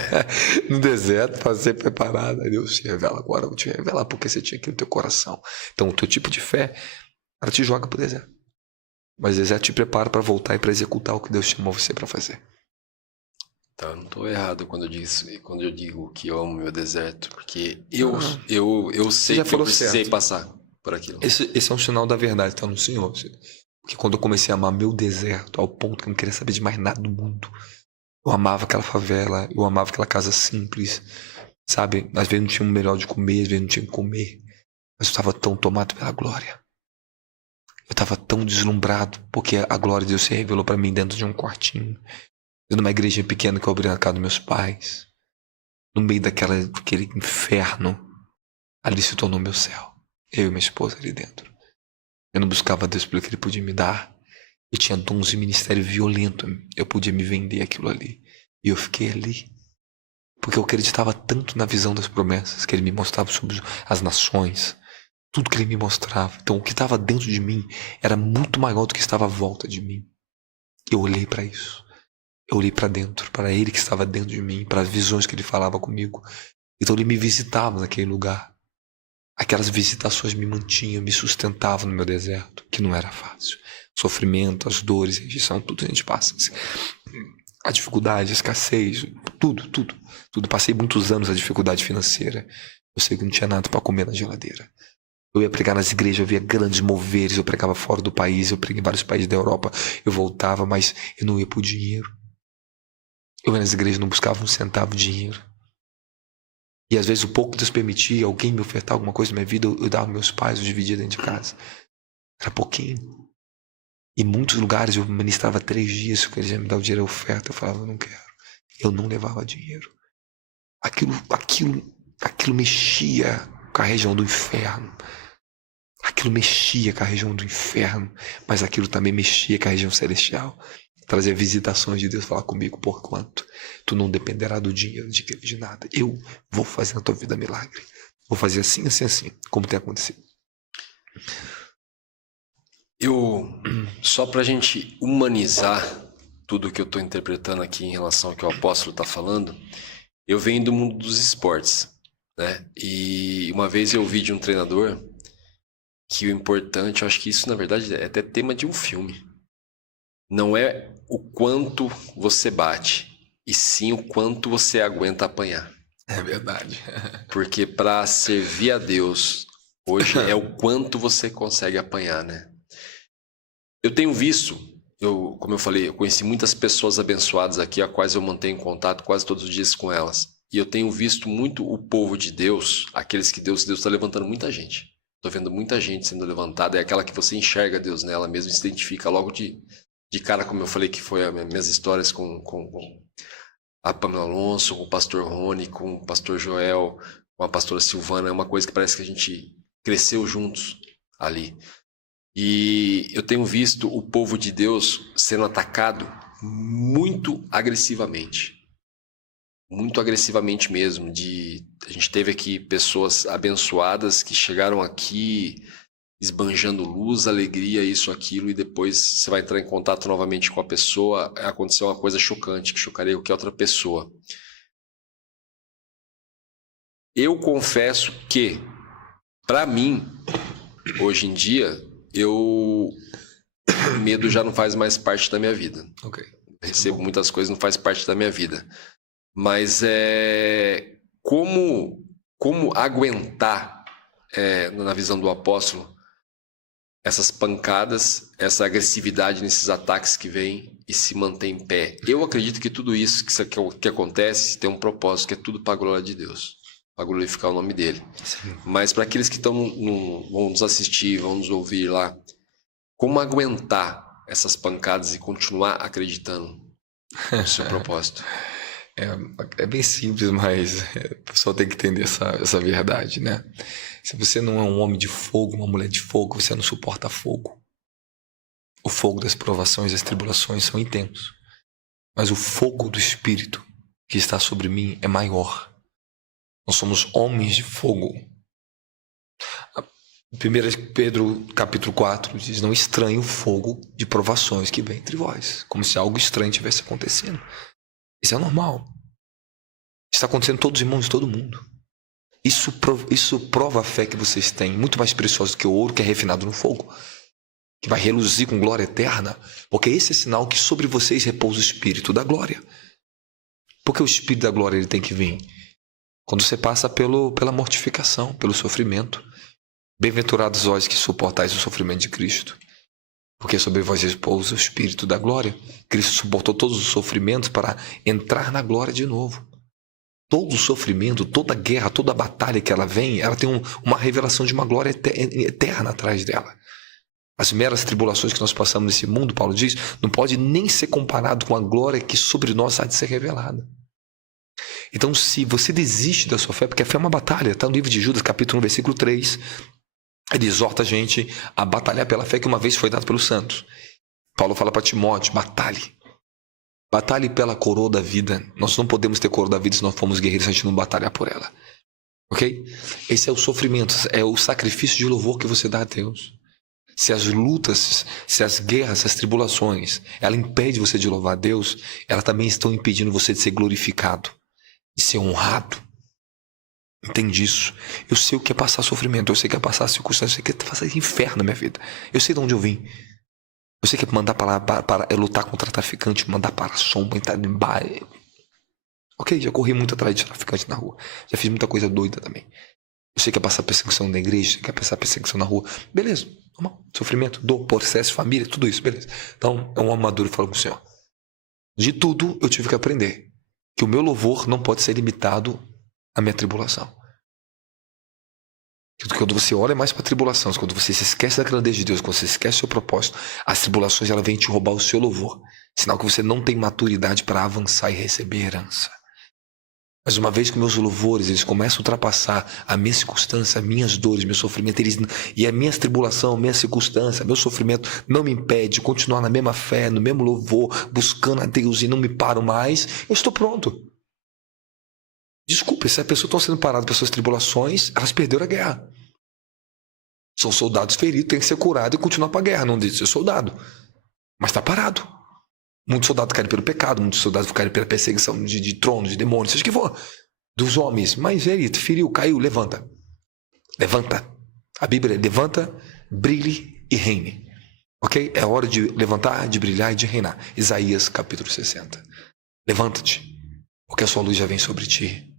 no deserto para ser preparado. Aí Deus te revela agora, eu vou te revelar porque você tinha aqui no teu coração. Então o teu tipo de fé, ela te joga pro deserto. Mas o deserto te prepara para voltar e para executar o que Deus chamou você para fazer. Então, eu não estou errado quando eu digo que eu amo meu deserto, porque eu sei que eu precisei certo. Passar por aquilo. Esse é um sinal da verdade, está no Senhor. Porque quando eu comecei a amar meu deserto, ao ponto que eu não queria saber de mais nada do mundo, eu amava aquela favela, eu amava aquela casa simples, sabe? Às vezes não tinha o melhor de comer, às vezes não tinha o que comer, mas eu estava tão tomado pela glória. Eu estava tão deslumbrado, porque a glória de Deus se revelou para mim dentro de um quartinho, dentro de uma igreja pequena que eu abri na casa dos meus pais, no meio daquele inferno. Ali se tornou meu céu, eu e minha esposa ali dentro. Eu não buscava Deus pelo que Ele podia me dar. Eu tinha dons de ministério violento. Eu podia me vender aquilo ali. E eu fiquei ali. Porque eu acreditava tanto na visão das promessas que Ele me mostrava sobre as nações. Tudo que Ele me mostrava. Então o que estava dentro de mim era muito maior do que estava à volta de mim. Eu olhei para isso. Eu olhei para dentro. Para Ele que estava dentro de mim. Para as visões que Ele falava comigo. Então Ele me visitava naquele lugar. Aquelas visitações me mantinham, me sustentavam no meu deserto, que não era fácil. Sofrimento, as dores, a rejeição, tudo a gente passa. A dificuldade, a escassez, tudo. Passei muitos anos a dificuldade financeira. Eu sei que não tinha nada para comer na geladeira. Eu ia pregar nas igrejas, eu via grandes moveres, eu pregava fora do país, eu preguei em vários países da Europa, eu voltava, mas eu não ia por dinheiro. Eu ia nas igrejas, não buscava um centavo de dinheiro. E às vezes o pouco que Deus permitia, alguém me ofertar alguma coisa na minha vida, eu dava aos meus pais, eu dividia dentro de casa. Era pouquinho. Em muitos lugares eu ministrava 3 dias, se eles iam me dar o dinheiro a oferta, eu falava, eu não quero. Eu não levava dinheiro. Aquilo mexia com a região do inferno. Aquilo mexia com a região do inferno, mas aquilo também mexia com a região celestial. Trazia visitações de Deus falar comigo, porquanto tu não dependerá do dinheiro, de nada. Eu vou fazer na tua vida milagre. Vou fazer assim, assim, assim, como tem acontecido. Só pra gente humanizar tudo que eu tô interpretando aqui em relação ao que o apóstolo tá falando, eu venho do mundo dos esportes, né? E uma vez eu ouvi de um treinador que o importante, eu acho que isso na verdade é até tema de um filme. Não é o quanto você bate, e sim o quanto você aguenta apanhar. É verdade. Porque para servir a Deus, hoje é o quanto você consegue apanhar, né? Eu tenho visto, como eu falei, eu conheci muitas pessoas abençoadas aqui, a quais eu mantenho contato quase todos os dias com elas. E eu tenho visto muito o povo de Deus, aqueles que Deus está levantando muita gente. Estou vendo muita gente sendo levantada, é aquela que você enxerga Deus nela mesmo, se identifica logo de cara, como eu falei, que foi as minhas histórias com a Pamela Alonso, com o pastor Rony, com o pastor Joel, com a pastora Silvana. É uma coisa que parece que a gente cresceu juntos ali. E eu tenho visto o povo de Deus sendo atacado muito agressivamente. Muito agressivamente mesmo. A gente teve aqui pessoas abençoadas que chegaram aqui esbanjando luz, alegria, isso, aquilo, e depois você vai entrar em contato novamente com a pessoa, aconteceu uma coisa chocante, que chocaria qualquer outra pessoa. Eu confesso que, para mim, hoje em dia, o medo já não faz mais parte da minha vida. Okay. Recebo muitas coisas, não faz parte da minha vida. Mas como aguentar, na visão do apóstolo, essas pancadas, essa agressividade nesses ataques que vêm e se mantém em pé. Eu acredito que tudo isso que acontece tem um propósito, que é tudo para a glória de Deus, para glorificar o nome dele. Sim. Mas para aqueles que vão nos assistir, vão nos ouvir lá, como aguentar essas pancadas e continuar acreditando no seu propósito? É bem simples, mas o pessoal tem que entender essa verdade, né? Se você não é um homem de fogo, uma mulher de fogo, você não suporta fogo. O fogo das provações e das tribulações são intensos. Mas o fogo do Espírito que está sobre mim é maior. Nós somos homens de fogo. 1 Pedro capítulo 4 diz: não estranhe o fogo de provações que vem entre vós, como se algo estranho estivesse acontecendo. Isso é normal. Está acontecendo com todos os irmãos de todo mundo. Isso prova a fé que vocês têm, muito mais preciosa que o ouro que é refinado no fogo, que vai reluzir com glória eterna, porque esse é sinal que sobre vocês repousa o Espírito da glória. Porque o Espírito da glória ele tem que vir quando você passa pela mortificação, pelo sofrimento. Bem-aventurados vós que suportais o sofrimento de Cristo, porque sobre vós repousa o Espírito da glória. Cristo suportou todos os sofrimentos para entrar na glória de novo. Todo o sofrimento, toda a guerra, toda a batalha que ela vem, ela tem uma revelação de uma glória eterna atrás dela. As meras tribulações que nós passamos nesse mundo, Paulo diz, não pode nem ser comparado com a glória que sobre nós há de ser revelada. Então, se você desiste da sua fé, porque a fé é uma batalha, está no livro de Judas, capítulo 1, versículo 3, ele exorta a gente a batalhar pela fé que uma vez foi dada pelos santos. Paulo fala para Timóteo: batalhe. Batalhe pela coroa da vida. Nós não podemos ter coroa da vida se nós formos guerreiros, se a gente não batalhar por ela. Ok? Esse é o sofrimento, é o sacrifício de louvor que você dá a Deus. Se as lutas, se as guerras, se as tribulações, ela impede você de louvar a Deus, elas também estão impedindo você de ser glorificado, de ser honrado. Entende isso? Eu sei o que é passar sofrimento, eu sei o que é passar circunstâncias, eu sei o que é passar inferno na minha vida. Eu sei de onde eu vim. Eu sei que é mandar para lutar contra traficante, mandar para a sombra, entrar em bar. Ok, já corri muito atrás de traficante na rua. Já fiz muita coisa doida também. Eu sei que é passar perseguição na igreja, sei que é passar perseguição na rua. Beleza, normal. Sofrimento, dor, processo, família, tudo isso, beleza. Então, é um homem maduro que fala com o Senhor. De tudo, eu tive que aprender que o meu louvor não pode ser limitado à minha tribulação. Quando você olha mais para a tribulação, quando você se esquece da grandeza de Deus, quando você esquece o seu propósito, as tribulações ela vêm te roubar o seu louvor. Sinal que você não tem maturidade para avançar e receber herança. Mas uma vez que meus louvores eles começam a ultrapassar a minha circunstância, as minhas dores, meu sofrimento, e a minha tribulação, a minha circunstância, meu sofrimento não me impede de continuar na mesma fé, no mesmo louvor, buscando a Deus e não me paro mais, eu estou pronto. Desculpe, se as pessoas estão sendo paradas pelas suas tribulações, elas perderam a guerra. São soldados feridos, tem que ser curado e continuar para a guerra, não diz ser soldado. Mas está parado. Muitos soldados caem pelo pecado, muitos soldados caem pela perseguição de tronos, de demônios, seja o que for, dos homens. Mas ele feriu, caiu, levanta. Levanta. A Bíblia é levanta, brilhe e reine. Ok? É hora de levantar, de brilhar e de reinar. Isaías capítulo 60. Levanta-te, porque a sua luz já vem sobre ti.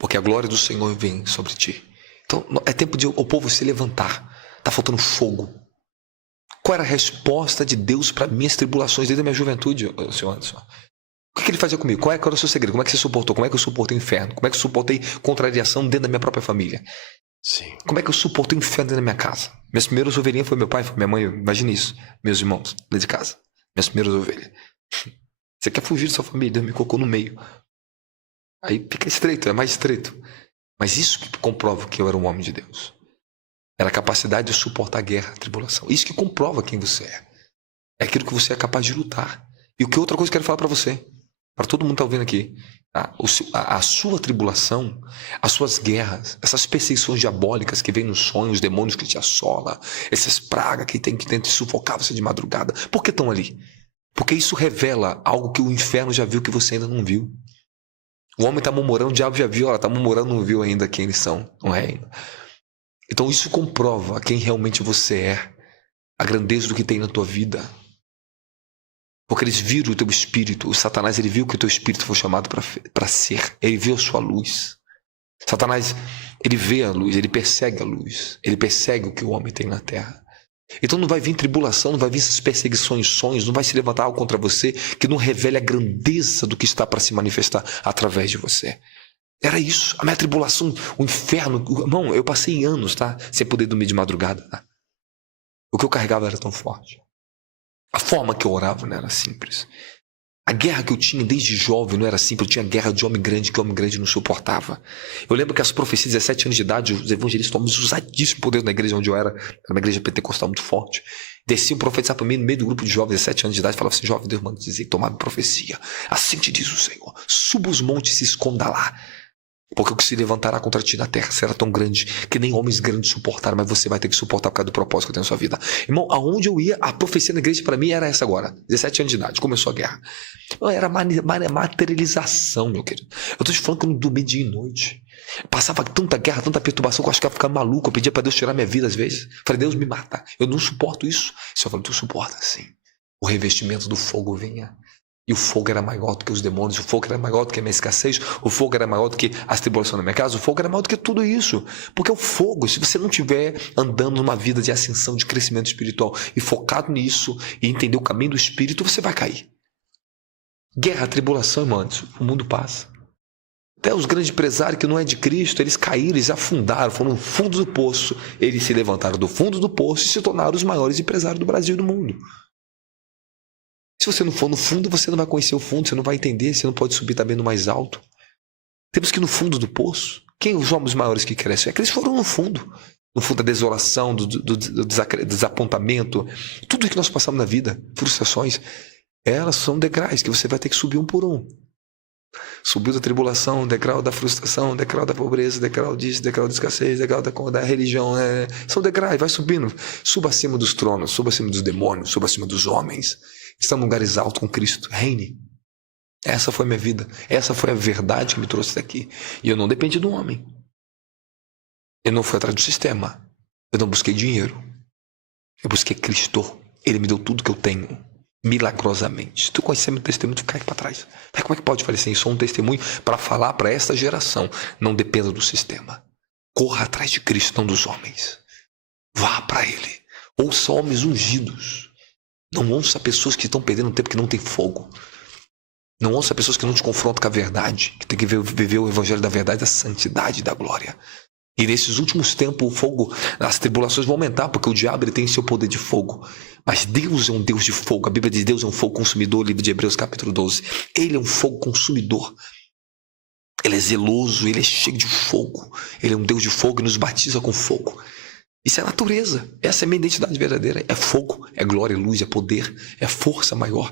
Porque a glória do Senhor vem sobre ti. Então é tempo de o povo se levantar. Está faltando fogo. Qual era a resposta de Deus para minhas tribulações desde a minha juventude, senhor Anderson? O que ele fazia comigo? Qual era o seu segredo? Como é que você suportou? Como é que eu suportei o inferno? Como é que eu suportei contrariação dentro da minha própria família? Sim. Como é que eu suportei o inferno dentro da minha casa? Minhas primeiras ovelhinhas foi meu pai, foi minha mãe. Imagine isso. Meus irmãos, dentro de casa. Minhas primeiras ovelhas. Você quer fugir da sua família? Deus me colocou no meio. Aí fica estreito, é mais estreito. Mas isso que comprova que eu era um homem de Deus. Era a capacidade de suportar a guerra, a tribulação. Isso que comprova quem você é. É aquilo que você é capaz de lutar. E o que outra coisa que eu quero falar para você, para todo mundo que está ouvindo aqui, a sua tribulação, as suas guerras, essas perseguições diabólicas que vêm nos sonhos, os demônios que te assolam, essas pragas que tentam sufocar você de madrugada, por que estão ali? Porque isso revela algo que o inferno já viu que você ainda não viu. O homem está murmurando, o diabo já viu, ela está murmurando, não viu ainda quem eles são, no reino. Então isso comprova quem realmente você é, a grandeza do que tem na tua vida. Porque eles viram o teu espírito, o Satanás ele viu que o teu espírito foi chamado para ser, ele viu a sua luz. Satanás, ele vê a luz, ele persegue a luz, ele persegue o que o homem tem na terra. Então não vai vir tribulação, não vai vir essas perseguições, sonhos, não vai se levantar algo contra você que não revele a grandeza do que está para se manifestar através de você. Era isso, a minha tribulação, o inferno. Irmão, eu passei anos, tá? Sem poder dormir de madrugada, tá? O que eu carregava era tão forte. A forma que eu orava não era simples. A guerra que eu tinha desde jovem não era simples, eu tinha guerra de homem grande que homem grande não suportava. Eu lembro que as profecias, 17 anos de idade, os evangelistas, homens usadíssimos por Deus na igreja onde eu era uma igreja pentecostal muito forte, desciam profetizar para mim no meio do grupo de jovens, 17 anos de idade, falavam assim: jovem, Deus manda dizer, tomar profecia, assim te diz o Senhor, suba os montes e se esconda lá, porque o que se levantará contra ti na terra será tão grande que nem homens grandes suportaram, mas você vai ter que suportar por causa do propósito que eu tenho na sua vida. Irmão, aonde eu ia, a profecia na igreja para mim era essa agora. 17 anos de idade, começou a guerra. Era materialização, meu querido. Eu tô te falando que eu não dormi dia e noite. Passava tanta guerra, tanta perturbação que eu acho que ia ficar maluco. Eu pedia para Deus tirar minha vida às vezes. Falei: Deus, me mata. Eu não suporto isso. O Senhor falou: tu suporta sim. O revestimento do fogo vinha. E o fogo era maior do que os demônios, o fogo era maior do que a minha escassez, o fogo era maior do que as tribulações na minha casa, o fogo era maior do que tudo isso. Porque o fogo, se você não estiver andando numa vida de ascensão, de crescimento espiritual e focado nisso e entender o caminho do Espírito, você vai cair. Guerra, tribulação, irmãos, o mundo passa. Até os grandes empresários que não é de Cristo, eles caíram, eles afundaram, foram no fundo do poço. Eles se levantaram do fundo do poço e se tornaram os maiores empresários do Brasil e do mundo. Se você não for no fundo, você não vai conhecer o fundo, você não vai entender, você não pode subir também no mais alto. Temos que ir no fundo do poço. Quem os homens maiores que crescem? É que eles foram no fundo da desolação, do desapontamento, tudo que nós passamos na vida, frustrações, elas são degraus que você vai ter que subir um por um. Subiu da tribulação, degrau da frustração, degrau da pobreza, degrau disso, degrau da escassez, degrau da religião. São degraus, vai subindo. Suba acima dos tronos, suba acima dos demônios, suba acima dos homens. Estamos em lugares altos com Cristo. Reine. Essa foi a minha vida. Essa foi a verdade que me trouxe daqui. E eu não dependi do homem. Eu não fui atrás do sistema. Eu não busquei dinheiro. Eu busquei Cristo. Ele me deu tudo que eu tenho. Milagrosamente. Se tu conhecer meu testemunho, tu cai para trás. Mas como é que pode falecer? Sou um testemunho para falar para esta geração. Não dependa do sistema. Corra atrás de Cristo, não dos homens. Vá para Ele. Ouça homens ungidos. Não ouça pessoas que estão perdendo tempo, que não tem fogo. Não ouça pessoas que não te confrontam com a verdade, que tem que viver o evangelho da verdade, da santidade e da glória. E nesses últimos tempos o fogo, as tribulações vão aumentar, porque o diabo ele tem seu poder de fogo. Mas Deus é um Deus de fogo. A Bíblia diz: Deus é um fogo consumidor, livro de Hebreus capítulo 12. Ele é um fogo consumidor. Ele é zeloso, ele é cheio de fogo. Ele é um Deus de fogo e nos batiza com fogo. Isso é natureza. Essa é a minha identidade verdadeira. É fogo, é glória, é luz, é poder, é força maior.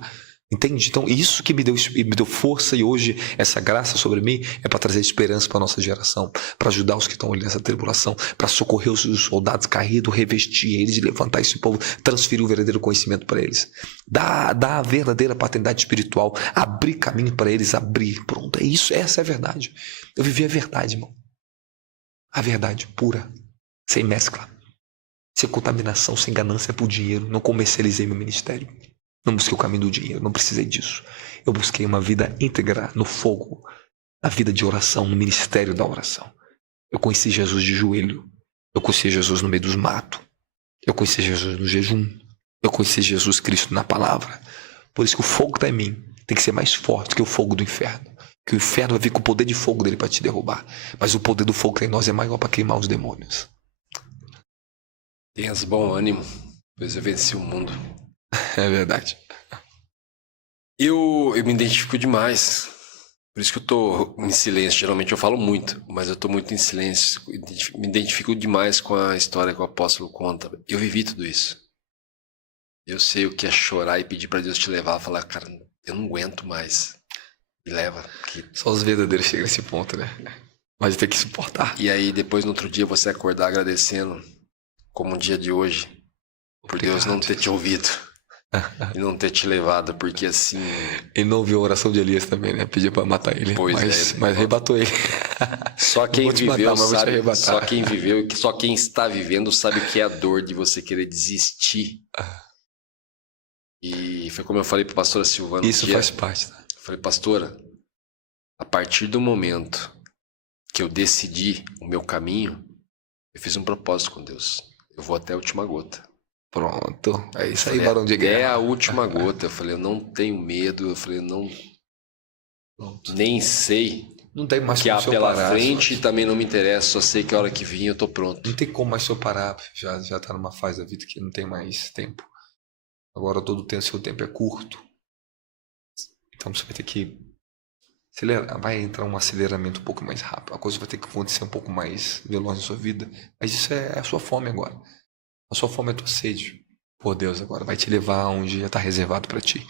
Entende? Então isso que me deu força, e hoje essa graça sobre mim é para trazer esperança para a nossa geração, para ajudar os que estão ali nessa tribulação, para socorrer os soldados caídos, revestir eles e levantar esse povo, transferir o verdadeiro conhecimento para eles, dar a verdadeira paternidade espiritual, abrir caminho para eles, abrir. Pronto, é isso, essa é a verdade. Eu vivi a verdade, irmão. A verdade pura, sem mescla. Sem contaminação, sem ganância por dinheiro. Não comercializei meu ministério. Não busquei o caminho do dinheiro. Não precisei disso. Eu busquei uma vida íntegra no fogo. Na vida de oração, no ministério da oração. Eu conheci Jesus de joelho. Eu conheci Jesus no meio dos matos. Eu conheci Jesus no jejum. Eu conheci Jesus Cristo na palavra. Por isso que o fogo que está em mim tem que ser mais forte que o fogo do inferno. Que o inferno vai vir com o poder de fogo dele para te derrubar. Mas o poder do fogo que tem em nós é maior para queimar os demônios. Tenhas bom ânimo, pois eu venci o mundo. É verdade. Eu me identifico demais. Por isso que eu tô em silêncio. Geralmente eu falo muito, mas eu tô muito em silêncio. Me identifico demais com a história que o apóstolo conta. Eu vivi tudo isso. Eu sei o que é chorar e pedir para Deus te levar. Falar: cara, eu não aguento mais. Me leva. Só os verdadeiros chegam nesse ponto, né? Mas tem que suportar. E aí depois no outro dia você acordar agradecendo, como um dia de hoje, por Obrigado, Deus não ter te ouvido e não ter te levado, porque assim... Ele não ouviu a oração de Elias também, né? Pediu pra matar ele, mas rebatou ele. Só quem viveu sabe, só quem está vivendo sabe o que é a dor de você querer desistir. E foi como eu falei pra pastora Silvana. Isso faz parte. Tá? Eu falei: pastora, a partir do momento que eu decidi o meu caminho, eu fiz um propósito com Deus. Eu vou até a última gota. Pronto. É isso aí, barão de guerra. É a última gota. Eu falei: eu não tenho medo. Eu falei: não. Pronto. Nem sei. Não tem mais que há pela frente e também não me interessa. Só sei que a hora que vir eu tô pronto. Não tem como mais se eu parar. Já tá numa fase da vida que não tem mais tempo. Agora todo o tempo, seu tempo é curto. Então você vai ter que acelerar, vai entrar um aceleramento um pouco mais rápido. A coisa vai ter que acontecer um pouco mais veloz na sua vida. Mas isso é a sua fome agora. A sua fome é a tua sede por Deus agora. Vai te levar onde já está reservado para ti.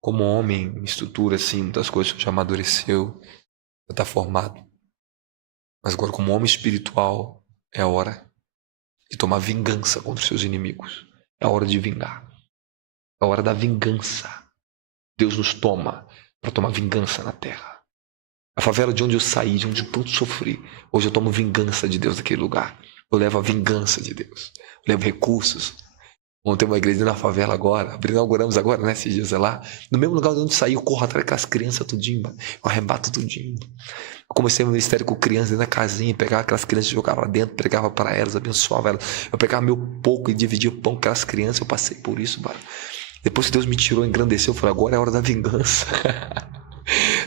Como homem, em estrutura, assim, muitas coisas já amadureceu, já está formado. Mas agora, como homem espiritual, é a hora de tomar vingança contra os seus inimigos. É a hora de vingar. É a hora da vingança. Deus nos toma para tomar vingança na terra. A favela de onde eu saí, de onde eu tanto sofri, hoje eu tomo vingança de Deus naquele lugar. Eu levo a vingança de Deus. Eu levo recursos. Vamos ter uma igreja na favela agora. Inauguramos agora, né? Esses dias lá. No mesmo lugar de onde saí, eu corro atrás daquelas crianças tudinho, mano. Eu arrebato tudinho. Eu comecei meu ministério com crianças dentro da casinha, pegava aquelas crianças, jogava lá dentro, pregava para elas, abençoava elas. Eu pegava meu pouco e dividia o pão com aquelas crianças. Eu passei por isso, mano. Depois que Deus me tirou, engrandeceu, eu falei, agora é a hora da vingança.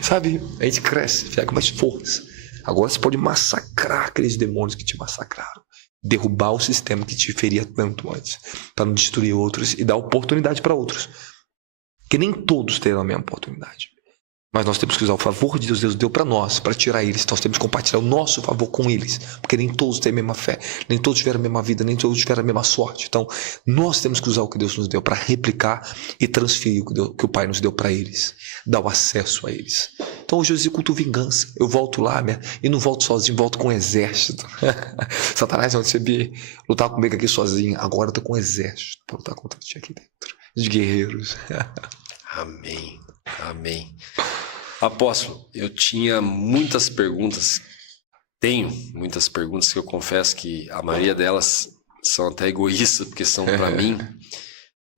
Sabe? A gente cresce, fica com mais força. Agora você pode massacrar aqueles demônios que te massacraram. Derrubar o sistema que te feria tanto antes. Para não destruir outros e dar oportunidade para outros. Porque nem todos terão a mesma oportunidade. Mas nós temos que usar o favor de Deus. Deus deu para nós, para tirar eles. Nós temos que compartilhar o nosso favor com eles. Porque nem todos têm a mesma fé. Nem todos tiveram a mesma vida. Nem todos tiveram a mesma sorte. Então, nós temos que usar o que Deus nos deu para replicar e transferir o que o Pai nos deu para eles. Dar o acesso a eles. Então, hoje eu executo vingança. Eu volto lá, e não volto sozinho, volto com um exército. Satanás, onde você me lutar comigo aqui sozinho. Agora eu tô com um exército para lutar contra ti aqui dentro. De guerreiros. Amém. Amém. Apóstolo, eu tinha muitas perguntas, tenho muitas perguntas que eu confesso que a maioria delas são até egoístas, porque são para mim,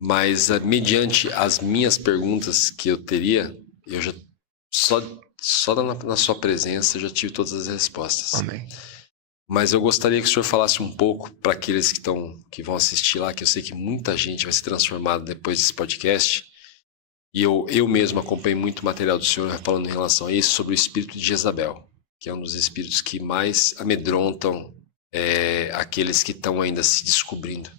mas mediante as minhas perguntas que eu teria, eu já só na sua presença eu já tive todas as respostas. Amém. Mas eu gostaria que o senhor falasse um pouco para aqueles que vão assistir lá, que eu sei que muita gente vai ser transformada depois desse podcast. E eu mesmo acompanhei muito material do senhor falando em relação a isso, sobre o espírito de Jezabel, que é um dos espíritos que mais amedrontam aqueles que estão ainda se descobrindo,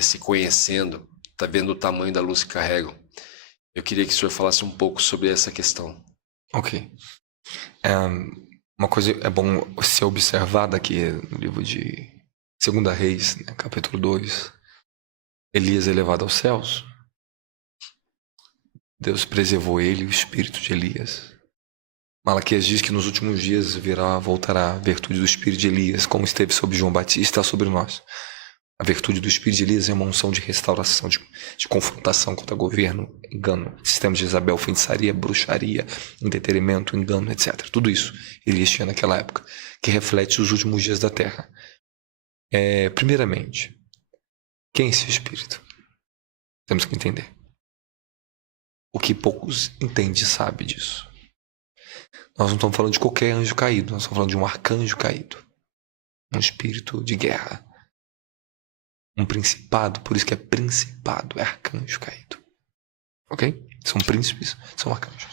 se conhecendo, tá vendo o tamanho da luz que carregam. Eu queria que o senhor falasse um pouco sobre essa questão. Ok. Uma coisa é bom ser observada aqui no livro de 2 Reis, né, capítulo 2. Elias é levado aos céus. Deus preservou ele e o espírito de Elias. Malaquias diz que nos últimos dias voltará a virtude do espírito de Elias, como esteve sobre João Batista, sobre nós. A virtude do espírito de Elias é uma unção de restauração, de confrontação contra governo, engano, sistema de Jezabel, feitiçaria, bruxaria, entretenimento, engano, etc. Tudo isso Elias tinha naquela época, que reflete os últimos dias da terra. Primeiramente, quem é esse espírito? Temos que entender. O que poucos entendem e sabem disso. Nós não estamos falando de qualquer anjo caído. Nós estamos falando de um arcanjo caído. Um espírito de guerra. Um principado. Por isso que é principado. É arcanjo caído. Ok? São príncipes, são arcanjos.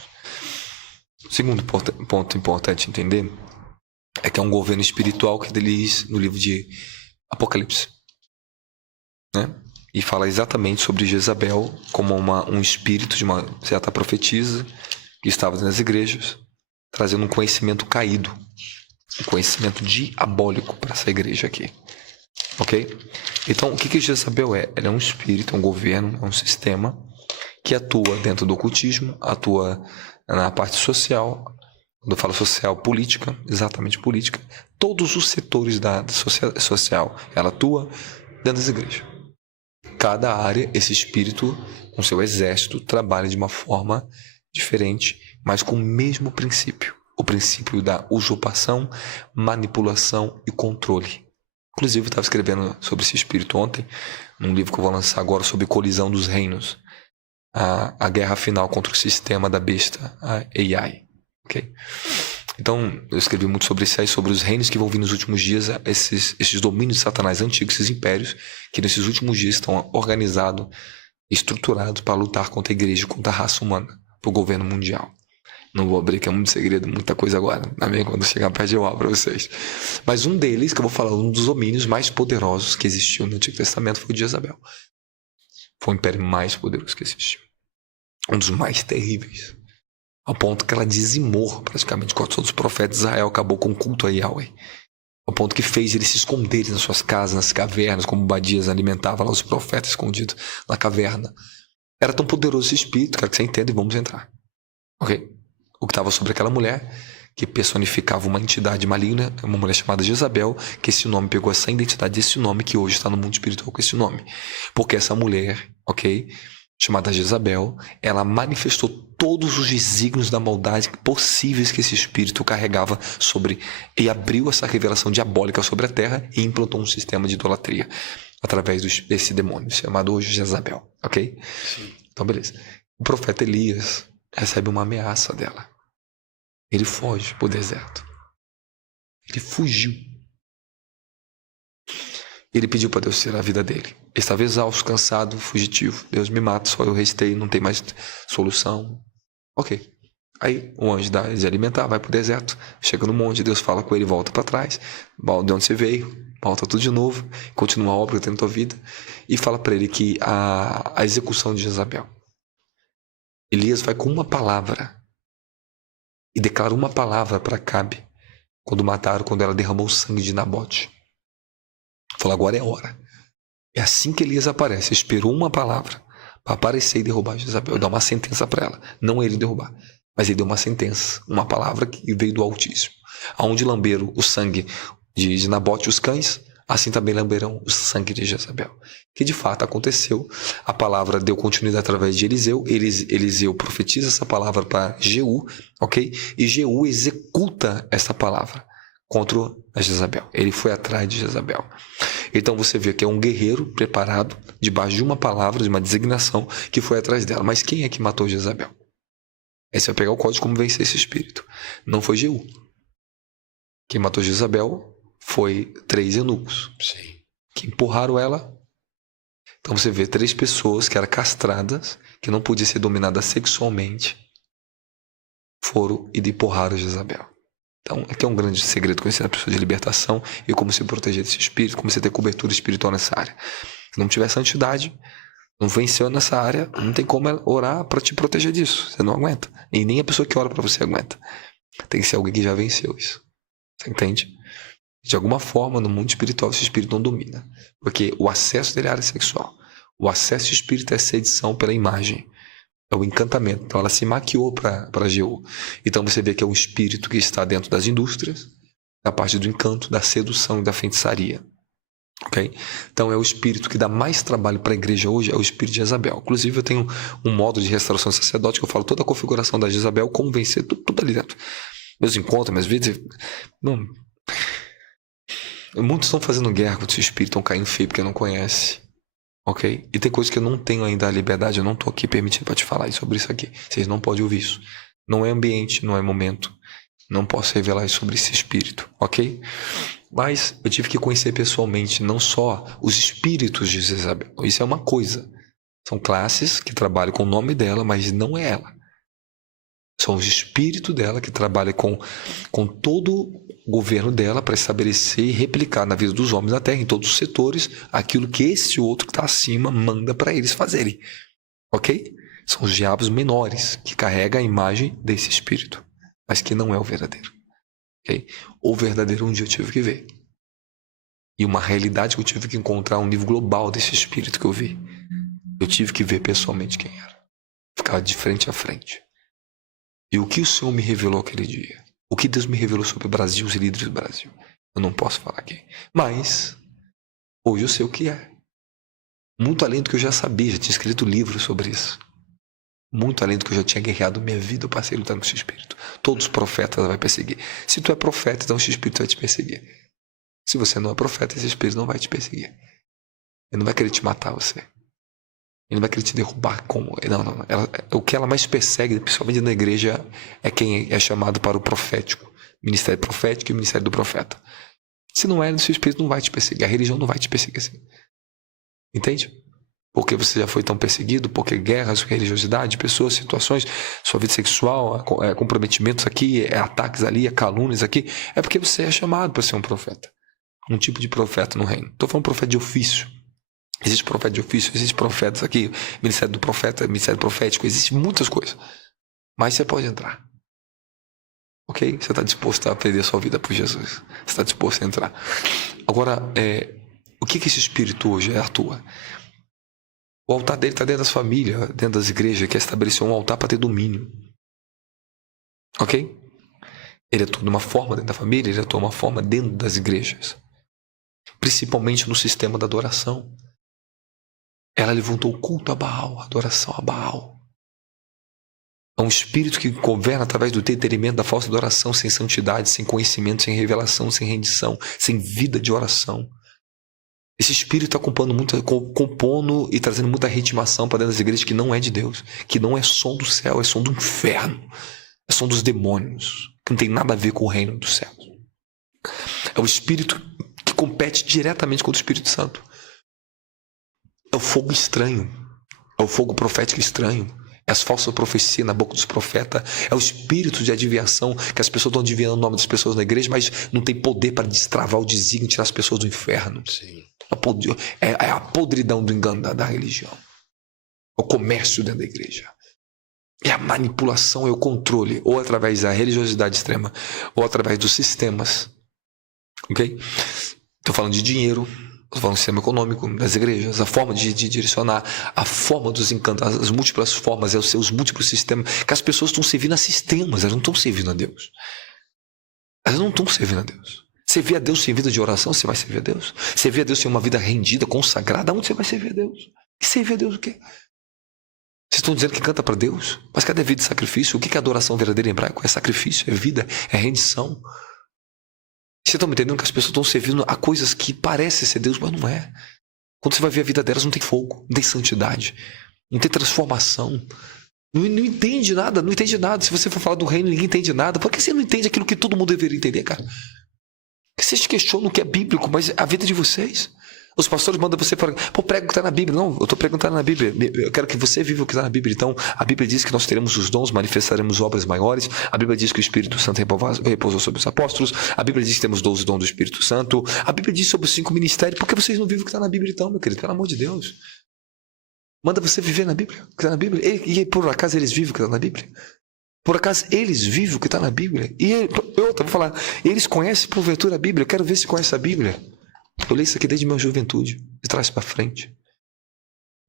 O segundo ponto importante entender é que é um governo espiritual que ele diz no livro de Apocalipse. Né? E fala exatamente sobre Jezabel como um espírito de uma certa profetisa que estava nas igrejas, trazendo um conhecimento caído, um conhecimento diabólico para essa igreja aqui. Ok? Então, o que Jezabel é? Ela é um espírito, um governo, é um sistema que atua dentro do ocultismo, atua na parte social, quando eu falo social, política, exatamente política, todos os setores da social, ela atua dentro das igrejas. Cada área, esse espírito, com seu exército, trabalha de uma forma diferente, mas com o mesmo princípio. O princípio da usurpação, manipulação e controle. Inclusive, eu estava escrevendo sobre esse espírito ontem, num livro que eu vou lançar agora sobre colisão dos reinos. A guerra final contra o sistema da besta, a AI. Okay? Então, eu escrevi muito sobre isso aí, sobre os reinos que vão vir nos últimos dias, esses domínios de Satanás antigos, esses impérios, que nesses últimos dias estão organizados, estruturados para lutar contra a igreja, contra a raça humana, para o governo mundial. Não vou abrir, que é muito segredo, muita coisa agora. Amém? Quando chegar perto eu abro para vocês. Mas um deles, que eu vou falar, um dos domínios mais poderosos que existiu no Antigo Testamento foi o de Jezabel. Foi o império mais poderoso que existiu. Um dos mais terríveis. Ao ponto que ela dizimou praticamente com todos os profetas de Israel, acabou com o culto a Yahweh. Ao ponto que fez eles se esconderem nas suas casas, nas cavernas, como Obadias alimentava lá os profetas escondidos na caverna. Era tão poderoso esse espírito, quero que você entenda e vamos entrar. Ok? O que estava sobre aquela mulher, que personificava uma entidade maligna, uma mulher chamada Jezabel, que esse nome pegou essa identidade desse nome, que hoje está no mundo espiritual com esse nome. Porque essa mulher, ok, chamada Jezabel, ela manifestou todos os desígnios da maldade possíveis que esse espírito carregava sobre, e abriu essa revelação diabólica sobre a terra e implantou um sistema de idolatria através desse demônio, chamado hoje Jezabel, ok? Sim. Então, beleza. O profeta Elias recebe uma ameaça dela. Ele foge pro deserto. Ele fugiu. Ele pediu para Deus tirar a vida dele. Ele estava exausto, cansado, fugitivo. Deus me mata, só eu restei, não tem mais solução. Ok. Aí o anjo dá de alimentar, vai pro deserto, chega no monte, Deus fala com ele, volta para trás, de onde você veio, volta tudo de novo, continua a obra que tem na tua vida, e fala para ele que a execução de Jezabel. Elias vai com uma palavra e declara uma palavra para Acabe quando ela derramou o sangue de Nabote. Falou, agora é hora. É assim que Elias aparece, esperou uma palavra para aparecer e derrubar Jezabel, dar uma sentença para ela, não ele derrubar, mas ele deu uma sentença, uma palavra que veio do Altíssimo. Aonde lamberam o sangue de Nabote os cães, assim também lamberão o sangue de Jezabel. Que de fato aconteceu. A palavra deu continuidade através de Eliseu. Eliseu profetiza essa palavra para Jeú, ok? E Jeú executa essa palavra contra a Jezabel. Ele foi atrás de Jezabel. Então você vê que é um guerreiro preparado debaixo de uma palavra, de uma designação, que foi atrás dela. Mas quem é que matou Jezabel? Aí você vai pegar o código como vencer esse espírito. Não foi Jeú. Quem matou Jezabel foi 3 eunucos. Sim. Que empurraram ela. Então você vê 3 pessoas que eram castradas, que não podiam ser dominadas sexualmente, foram e empurraram Jezabel. Então, aqui é um grande segredo conhecer a pessoa de libertação e como se proteger desse espírito, como você ter cobertura espiritual nessa área. Se não tiver santidade, não venceu nessa área, não tem como orar para te proteger disso. Você não aguenta. E nem a pessoa que ora para você aguenta. Tem que ser alguém que já venceu isso. Você entende? De alguma forma, no mundo espiritual, esse espírito não domina. Porque o acesso dele é a área sexual. O acesso ao espírito é sedição pela imagem. É o encantamento. Então ela se maquiou para Jeú. Então você vê que é um espírito que está dentro das indústrias, da parte do encanto, da sedução e da feitiçaria. Okay? Então é o espírito que dá mais trabalho para a igreja hoje, é o espírito de Jezabel. Inclusive eu tenho um módulo de restauração sacerdote que eu falo toda a configuração da Jezabel, como vencer, tudo ali dentro. Meus encontros, minhas vidas. Muitos estão fazendo guerra com esse espírito, estão caindo feio porque não conhece. Ok? E tem coisas que eu não tenho ainda a liberdade, eu não estou aqui permitindo para te falar sobre isso aqui. Vocês não podem ouvir isso. Não é ambiente, não é momento. Não posso revelar sobre esse espírito, ok? Mas eu tive que conhecer pessoalmente não só os espíritos de Jezabel. Isso é uma coisa. São classes que trabalham com o nome dela, mas não é ela. São os espíritos dela que trabalham com todo o governo dela para estabelecer e replicar na vida dos homens na Terra, em todos os setores, aquilo que esse outro que está acima manda para eles fazerem. Ok? São os diabos menores que carregam a imagem desse espírito, mas que não é o verdadeiro. Okay? O verdadeiro um dia eu tive que ver. E uma realidade que eu tive que encontrar um nível global desse espírito que eu vi. Eu tive que ver pessoalmente quem era. Ficar de frente a frente. E o que o Senhor me revelou aquele dia? O que Deus me revelou sobre o Brasil, os líderes do Brasil? Eu não posso falar aqui. Mas, hoje eu sei o que é. Muito além do que eu já sabia, já tinha escrito livros sobre isso. Muito além do que eu já tinha guerreado minha vida, eu passei lutando com esse espírito. Todos os profetas vai perseguir. Se tu é profeta, então esse espírito vai te perseguir. Se você não é profeta, esse espírito não vai te perseguir. Ele não vai querer te matar você. Ele não vai querer te derrubar como... Não. O que ela mais persegue, principalmente na igreja, é quem é chamado para o profético. Ministério profético e o ministério do profeta. Se não é, esse espírito não vai te perseguir. A religião não vai te perseguir assim. Entende? Porque você já foi tão perseguido, porque guerras, religiosidade, pessoas, situações, sua vida sexual, comprometimentos aqui, ataques ali, calúnias aqui. É porque você é chamado para ser um profeta. Um tipo de profeta no reino. Estou falando profeta de ofício. Existe profeta de ofício, existe profetas aqui, ministério do profeta, ministério profético, existe muitas coisas. Mas você pode entrar. Ok? Você está disposto a perder a sua vida por Jesus. Você está disposto a entrar. Agora, o que esse espírito hoje atua? O altar dele está dentro das famílias, dentro das igrejas, que estabeleceu um altar para ter domínio. Ok? Ele atua de uma forma dentro da família, ele atua de uma forma dentro das igrejas. Principalmente no sistema da adoração. Ela levantou o culto a Baal, a adoração a Baal. É um espírito que governa através do entretenimento da falsa adoração, sem santidade, sem conhecimento, sem revelação, sem rendição, sem vida de oração. Esse espírito está compondo e trazendo muita ritmação para dentro das igrejas que não é de Deus, que não é som do céu, é som do inferno, é som dos demônios, que não tem nada a ver com o reino dos céus. É o espírito que compete diretamente com o Espírito Santo. É o fogo estranho, é o fogo profético estranho, é as falsas profecias na boca dos profetas, é o espírito de adivinhação, que as pessoas estão adivinhando o nome das pessoas na igreja, mas não tem poder para destravar o desígnio e tirar as pessoas do inferno. Sim. É a podridão do engano da religião. É o comércio dentro da igreja. É a manipulação, é o controle, ou através da religiosidade extrema, ou através dos sistemas. Ok? Estou falando de dinheiro, estou falando do sistema econômico das igrejas, a forma de direcionar, a forma dos encantos, as múltiplas formas, os seus múltiplos sistemas, que as pessoas estão servindo a sistemas, elas não estão servindo a Deus. Elas não estão servindo a Deus. Servir a Deus sem vida de oração, você vai servir a Deus? Servir a Deus sem uma vida rendida, consagrada, onde você vai servir a Deus? E servir a Deus o quê? Vocês estão dizendo que canta para Deus? Mas cadê vida de sacrifício? O que é adoração verdadeira em hebraico? É sacrifício, é vida, é rendição. Vocês estão me entendendo que as pessoas estão servindo a coisas que parecem ser Deus, mas não é. Quando você vai ver a vida delas, não tem fogo, não tem santidade, não tem transformação. Não entende nada, não entende nada. Se você for falar do reino, ninguém entende nada. Por que você não entende aquilo que todo mundo deveria entender, cara? Vocês questionam o que é bíblico, mas a vida de vocês. Os pastores mandam você falar, pô, prega o que está na Bíblia. Não, eu estou perguntando na Bíblia. Eu quero que você viva o que está na Bíblia. Então, a Bíblia diz que nós teremos os dons, manifestaremos obras maiores. A Bíblia diz que o Espírito Santo repousou sobre os apóstolos. A Bíblia diz que temos 12 dons do Espírito Santo. A Bíblia diz sobre os 5 ministérios. Por que vocês não vivem o que está na Bíblia então, meu querido? Pelo amor de Deus. Manda você viver na Bíblia, o que está na Bíblia. E por acaso eles vivem o que está na Bíblia? Por acaso eles vivem o que está na Bíblia? E eu vou falar, eles conhecem porventura a Bíblia? Eu quero ver se conhece a Bíblia. Eu leio isso aqui desde minha juventude, de trás para frente.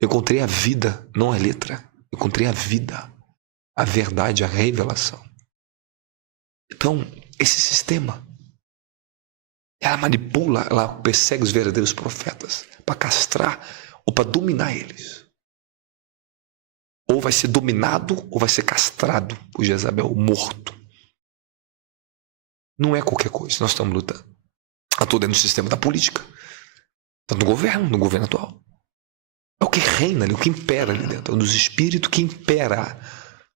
Eu encontrei a vida, não a letra. Eu encontrei a vida, a verdade, a revelação. Então, esse sistema, ela manipula, ela persegue os verdadeiros profetas para castrar ou para dominar eles. Ou vai ser dominado ou vai ser castrado por Jezabel, morto. Não é qualquer coisa, nós estamos lutando. Atua dentro do sistema da política. Está no governo atual. É o que reina ali, o que impera ali dentro. É um dos espíritos que impera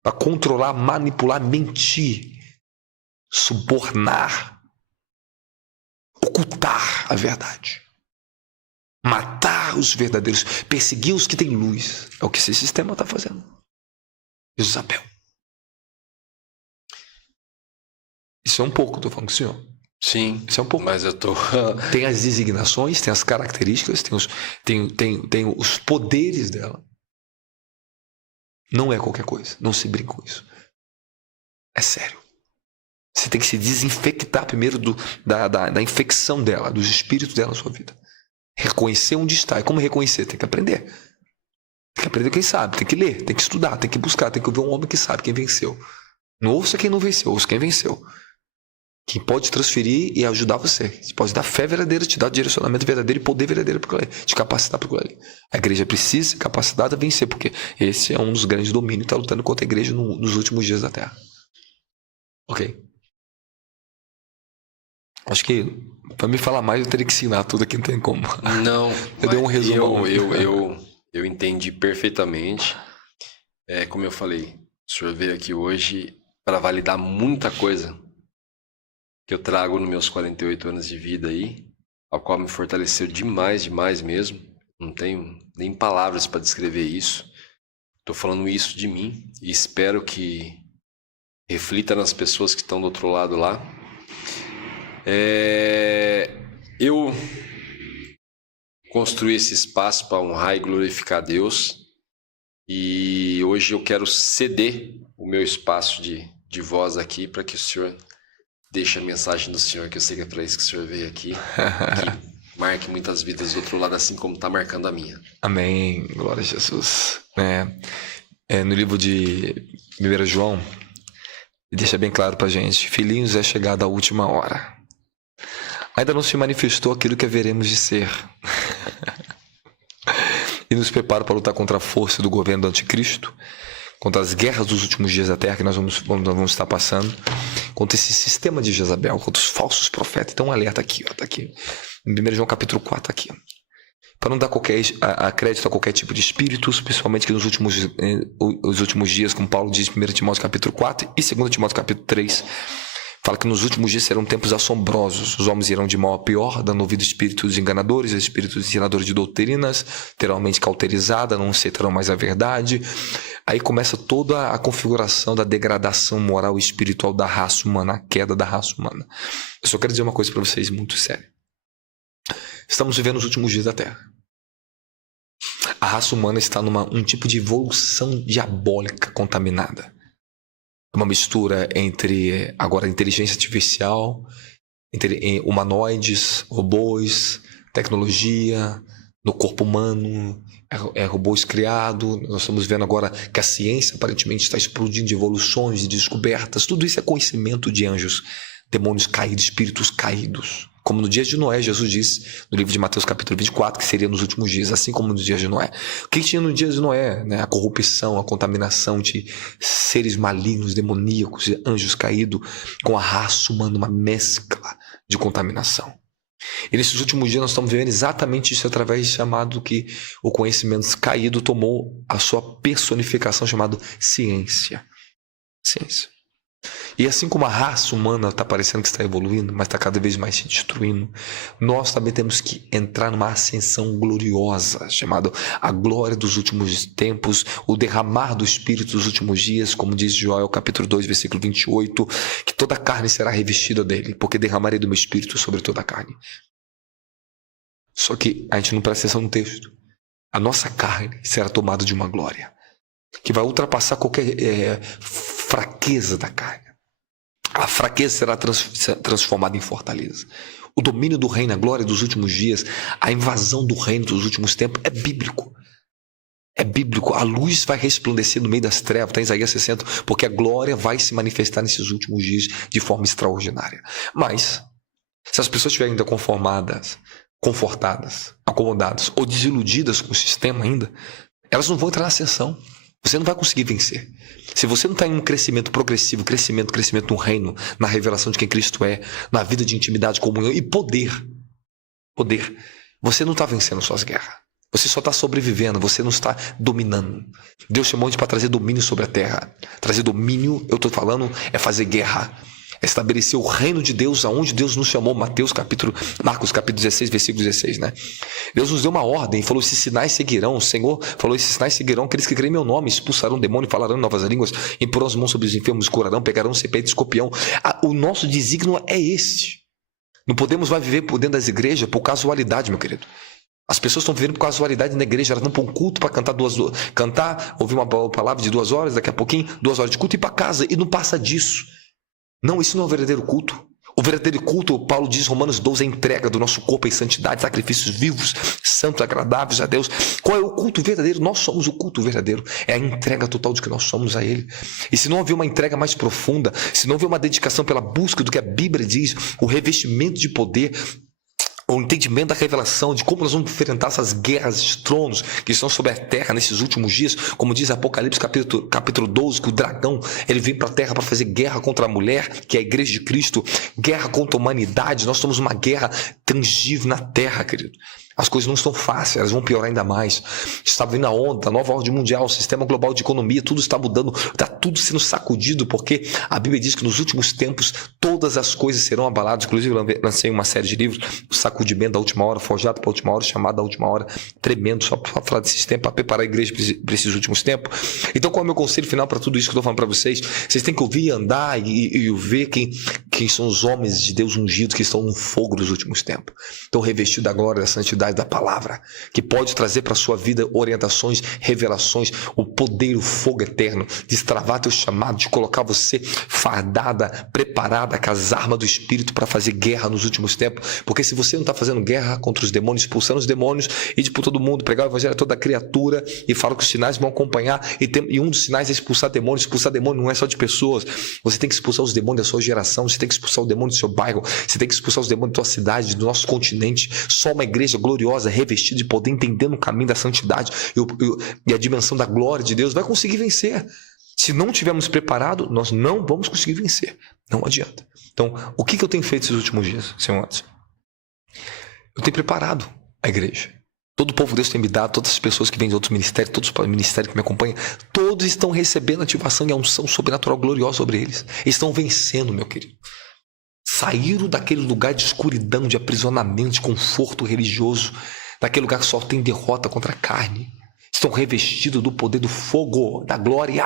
para controlar, manipular, mentir, subornar, ocultar a verdade. Matar os verdadeiros, perseguir os que têm luz. É o que esse sistema está fazendo. Isabel. Isso é um pouco, estou falando com o senhor. Sim, isso é um pouco. Mas eu tô... Tem as designações, tem as características, tem os poderes dela. Não é qualquer coisa. Não se brinca com isso. É sério. Você tem que se desinfectar primeiro da infecção dela, dos espíritos dela na sua vida. Reconhecer onde está. E como reconhecer? Tem que aprender. Tem que aprender quem sabe. Tem que ler, tem que estudar, tem que buscar. Tem que ouvir um homem que sabe quem venceu. Não ouça quem não venceu, ouça quem venceu. Quem pode transferir e ajudar você. Você pode dar fé verdadeira, te dar direcionamento verdadeiro e poder verdadeiro para aquilo ali, te capacitar para aquilo ali. A igreja precisa ser capacitada a vencer, porque esse é um dos grandes domínios que está lutando contra a igreja nos últimos dias da Terra. Ok? Acho que para me falar mais eu teria que ensinar tudo aqui, não tem como. Não, eu dei um resumo. Eu entendi perfeitamente. Como eu falei, o senhor veio aqui hoje para validar muita coisa que eu trago nos meus 48 anos de vida aí, ao qual me fortaleceu demais, demais mesmo. Não tenho nem palavras para descrever isso. Estou falando isso de mim e espero que reflita nas pessoas que estão do outro lado lá. construir esse espaço para honrar e glorificar Deus. E hoje eu quero ceder o meu espaço de voz aqui para que o senhor deixe a mensagem do senhor, que eu sei que é para isso que o senhor veio aqui, que marque muitas vidas do outro lado, assim como está marcando a minha. Amém. Glória a Jesus. No livro de 1 João, deixa bem claro para a gente: filhinhos, é chegada a última hora. Ainda não se manifestou aquilo que haveremos de ser. E nos prepara para lutar contra a força do governo do anticristo, contra as guerras dos últimos dias da terra que nós vamos estar passando, contra esse sistema de Jezabel, contra os falsos profetas. Então, um alerta aqui, ó, tá aqui. Em 1 João capítulo 4, tá aqui, ó. Para não dar crédito a qualquer tipo de espíritos, principalmente que nos últimos dias, como Paulo diz em 1 Timóteo capítulo 4 e 2 Timóteo capítulo 3, fala que nos últimos dias serão tempos assombrosos. Os homens irão de mal a pior, dando ouvido a espíritos enganadores, a espíritos ensinadores de doutrinas, terão a mente cauterizada, não aceitarão mais a verdade. Aí começa toda a configuração da degradação moral e espiritual da raça humana, a queda da raça humana. Eu só quero dizer uma coisa para vocês muito séria. Estamos vivendo os últimos dias da Terra. A raça humana está num tipo de evolução diabólica contaminada. Uma mistura entre agora inteligência artificial, entre humanoides, robôs, tecnologia, no corpo humano, robôs criados. Nós estamos vendo agora que a ciência aparentemente está explodindo de evoluções, de descobertas. Tudo isso é conhecimento de anjos, demônios caídos, espíritos caídos. Como no dia de Noé, Jesus disse no livro de Mateus capítulo 24, que seria nos últimos dias, assim como nos dias de Noé. O que tinha no dia de Noé? Né? A corrupção, a contaminação de seres malignos, demoníacos, de anjos caídos, com a raça humana, uma mescla de contaminação. E nesses últimos dias nós estamos vivendo exatamente isso através de chamado que o conhecimento caído tomou a sua personificação, chamado ciência. Ciência. E assim como a raça humana está parecendo que está evoluindo, mas está cada vez mais se destruindo, nós também temos que entrar numa ascensão gloriosa, chamada a glória dos últimos tempos, o derramar do Espírito dos últimos dias, como diz Joel capítulo 2, versículo 28, que toda a carne será revestida dele, porque derramarei do meu Espírito sobre toda a carne. Só que a gente não presta atenção no texto. A nossa carne será tomada de uma glória que vai ultrapassar qualquer fraqueza da carne. A fraqueza será transformada em fortaleza. O domínio do reino, a glória dos últimos dias, a invasão do reino dos últimos tempos é bíblico. É bíblico. A luz vai resplandecer no meio das trevas, está em Isaías 60, porque a glória vai se manifestar nesses últimos dias de forma extraordinária. Mas, se as pessoas estiverem ainda conformadas, confortadas, acomodadas ou desiludidas com o sistema ainda, elas não vão entrar na ascensão. Você não vai conseguir vencer. Se você não está em um crescimento progressivo, crescimento no reino, na revelação de quem Cristo é, na vida de intimidade, comunhão e poder, você não está vencendo suas guerras. Você só está sobrevivendo, você não está dominando. Deus chamou a gente para trazer domínio sobre a terra. Trazer domínio, eu estou falando, é fazer guerra. É estabelecer o reino de Deus aonde Deus nos chamou. Marcos capítulo 16, versículo 16, né? Deus nos deu uma ordem, falou: esses sinais seguirão. O Senhor falou: esses sinais seguirão aqueles que creem em meu nome, expulsarão demônio, falarão em novas línguas, imporão as mãos sobre os enfermos, curarão, pegarão serpente e escorpião. O nosso desígnio é este. Não podemos mais viver por dentro das igrejas por casualidade, meu querido. As pessoas estão vivendo por casualidade na igreja, elas vão para um culto para cantar, ouvir uma palavra de 2 horas, daqui a pouquinho, 2 horas de culto e ir para casa, e não passa disso. Não, isso não é o verdadeiro culto. O verdadeiro culto, Paulo diz em Romanos 12, é a entrega do nosso corpo em santidade, sacrifícios vivos, santos, agradáveis a Deus. Qual é o culto verdadeiro? Nós somos o culto verdadeiro. É a entrega total de que nós somos a Ele. E se não houver uma entrega mais profunda, se não houver uma dedicação pela busca do que a Bíblia diz, o revestimento de poder, o entendimento da revelação de como nós vamos enfrentar essas guerras de tronos que estão sobre a terra nesses últimos dias, como diz Apocalipse capítulo 12, que o dragão ele vem para a terra para fazer guerra contra a mulher, que é a igreja de Cristo, guerra contra a humanidade. Nós estamos numa guerra tangível na terra, querido. As coisas não estão fáceis, elas vão piorar ainda mais. Está vindo a onda, a nova ordem mundial, o sistema global de economia, tudo está mudando, está tudo sendo sacudido, porque a Bíblia diz que nos últimos tempos todas as coisas serão abaladas. Inclusive eu lancei uma série de livros, o sacudimento da última hora, forjado para a última hora, chamado da última hora, tremendo, só para falar desses tempos, para preparar a igreja para esses últimos tempos. Então qual é o meu conselho final para tudo isso que eu estou falando para vocês? Vocês têm que ouvir, andar e ver quem são os homens de Deus ungidos que estão no fogo dos últimos tempos. Estão revestidos da glória, da santidade, verdade da palavra, que pode trazer para a sua vida orientações, revelações, o poder, o fogo eterno, destravar teu chamado, de colocar você fardada, preparada com as armas do Espírito para fazer guerra nos últimos tempos. Porque se você não está fazendo guerra contra os demônios, expulsando os demônios, ide por todo mundo, pregar o evangelho a toda criatura e fala que os sinais vão acompanhar, e um dos sinais é expulsar demônios. Expulsar demônio não é só de pessoas, você tem que expulsar os demônios da sua geração, você tem que expulsar o demônio do seu bairro, você tem que expulsar os demônios da tua cidade, do nosso continente. Só uma igreja gloriosa, revestida de poder, entendendo o caminho da santidade e a dimensão da glória de Deus vai conseguir vencer. Se não tivermos preparado, nós não vamos conseguir vencer. Não adianta. Então, o que eu tenho feito esses últimos dias, Senhor Watson? Eu tenho preparado a igreja. Todo o povo de Deus tem me dado, todas as pessoas que vêm de outros ministérios, todos os ministérios que me acompanham, todos estão recebendo ativação e a unção sobrenatural gloriosa sobre eles. Eles estão vencendo, meu querido. Saíram daquele lugar de escuridão, de aprisionamento, de conforto religioso, daquele lugar que só tem derrota contra a carne. Estão revestidos do poder do fogo, da glória.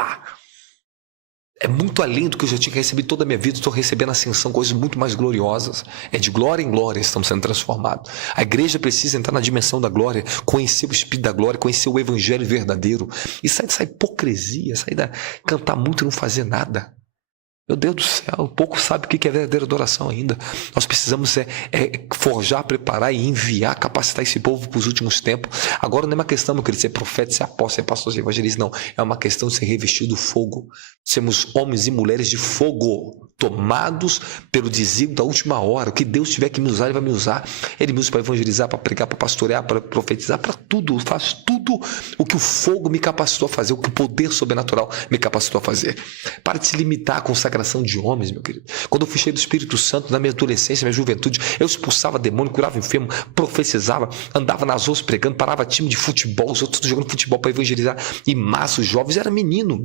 É muito além do que eu já tinha recebido toda a minha vida. Estou recebendo ascensão, coisas muito mais gloriosas. É de glória em glória estamos sendo transformados. A igreja precisa entrar na dimensão da glória, conhecer o Espírito da glória, conhecer o Evangelho verdadeiro. E sair dessa hipocrisia, sair da cantar muito e não fazer nada. Meu Deus do céu, pouco sabe o que é verdadeira adoração ainda. Nós precisamos forjar, preparar e enviar, capacitar esse povo para os últimos tempos. Agora não é uma questão, meu querido, ser profeta, ser apóstolo, ser pastor, ser evangelista, não. É uma questão de ser revestido do fogo. Sermos homens e mulheres de fogo, tomados pelo desígnio da última hora. O que Deus tiver que me usar, Ele vai me usar. Ele me usa para evangelizar, para pregar, para pastorear, para profetizar, para tudo. Eu faço tudo o que o fogo me capacitou a fazer, o que o poder sobrenatural me capacitou a fazer. Para de se limitar à consagração de homens, meu querido. Quando eu fui cheio do Espírito Santo, na minha adolescência, minha juventude, eu expulsava demônio, curava enfermo, profetizava, andava nas ruas pregando, parava time de futebol, os outros jogando futebol para evangelizar, e massa, os jovens, era menino,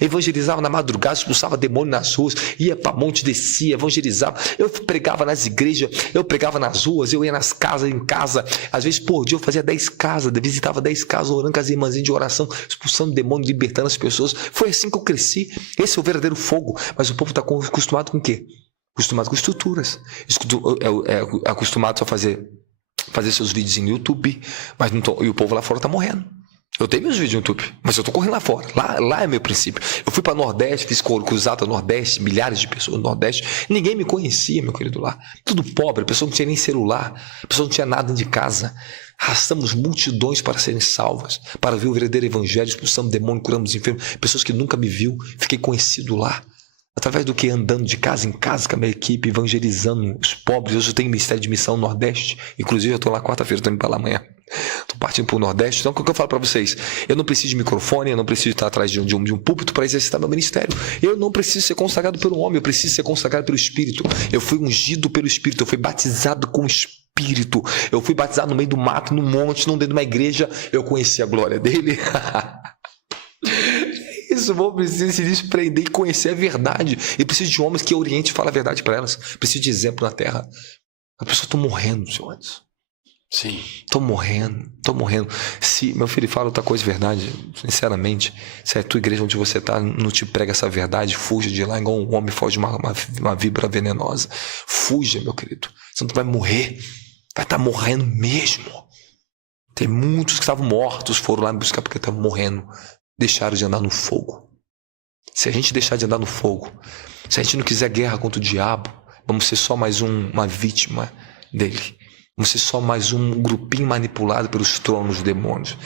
evangelizava na madrugada, expulsava demônio nas ruas, ia para monte, descia, evangelizava, eu pregava nas igrejas, eu pregava nas ruas, eu ia nas casas, em casa, às vezes por dia eu fazia 10 casas, visitava 10 casas, orando com as irmãzinhas de oração, expulsando demônio, libertando as pessoas. Foi assim que eu cresci. Esse é o verdadeiro fogo. Mas o povo está acostumado com o quê? Acostumado com estruturas, acostumado só a fazer seus vídeos no YouTube, mas não tô, e o povo lá fora está morrendo. Eu tenho meus vídeos no YouTube, mas eu tô correndo lá fora. Lá é meu princípio. Eu fui para Nordeste, fiz cruzada no Nordeste, milhares de pessoas no Nordeste. Ninguém me conhecia, meu querido, lá. Tudo pobre, a pessoa não tinha nem celular, a pessoa não tinha nada de casa. Arrastamos multidões para serem salvas, para ver o verdadeiro evangelho, expulsamos demônio, curamos enfermos. Pessoas que nunca me viu, fiquei conhecido lá. Através do que? Andando de casa em casa com a minha equipe, evangelizando os pobres. Hoje eu tenho ministério de missão no Nordeste. Inclusive eu estou lá quarta-feira, estou indo para lá amanhã. Estou partindo para o Nordeste. Então o que eu falo para vocês? Eu não preciso de microfone, eu não preciso estar atrás de um púlpito para exercitar meu ministério. Eu não preciso ser consagrado pelo homem, eu preciso ser consagrado pelo Espírito. Eu fui ungido pelo Espírito, eu fui batizado com o Espírito. Eu fui batizado no meio do mato, no monte, não dentro de uma igreja. Eu conheci a glória dele. Isso, vou precisar se desprender e conhecer a verdade. E preciso de homens que orientem e falem a verdade para elas. Preciso de exemplo na terra. As pessoas estão morrendo, senhor Anderson. Sim. Estão morrendo. Se meu filho fala outra coisa, verdade, sinceramente, se a tua igreja onde você está não te prega essa verdade, fuja de lá igual um homem foge de uma víbora venenosa. Fuja, meu querido. Você não vai morrer. Vai estar morrendo mesmo. Tem muitos que estavam mortos, foram lá me buscar porque estavam morrendo. Deixaram de andar no fogo. Se a gente deixar de andar no fogo, se a gente não quiser guerra contra o diabo, vamos ser só mais uma vítima dele. Vamos ser só mais um grupinho manipulado pelos tronos dos demônios.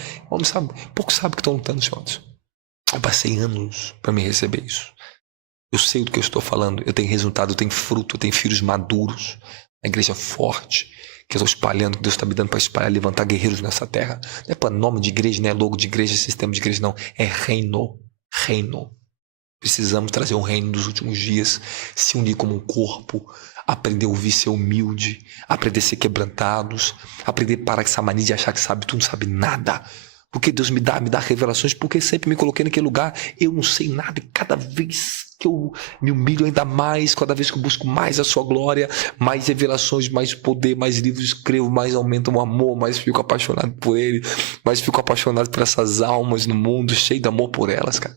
Pouco sabe que estão lutando, senhores. Eu passei anos para me receber isso. Eu sei do que eu estou falando. Eu tenho resultado, eu tenho fruto, eu tenho filhos maduros. A igreja forte que eu estou espalhando, que Deus está me dando para espalhar, levantar guerreiros nessa terra. Não é para nome de igreja, não é logo de igreja, sistema de igreja, não. É reino. Precisamos trazer um reino dos últimos dias, se unir como um corpo, aprender a ouvir, ser humilde, aprender a ser quebrantados, aprender a parar com essa mania de achar que sabe, tu não sabe nada. Porque Deus me dá revelações, porque sempre me coloquei naquele lugar, eu não sei nada, e cada vez que eu me humilho ainda mais, cada vez que eu busco mais a sua glória, mais revelações, mais poder, mais livros escrevo, mais aumenta o amor, mais fico apaixonado por ele, mais fico apaixonado por essas almas no mundo, cheio de amor por elas, cara.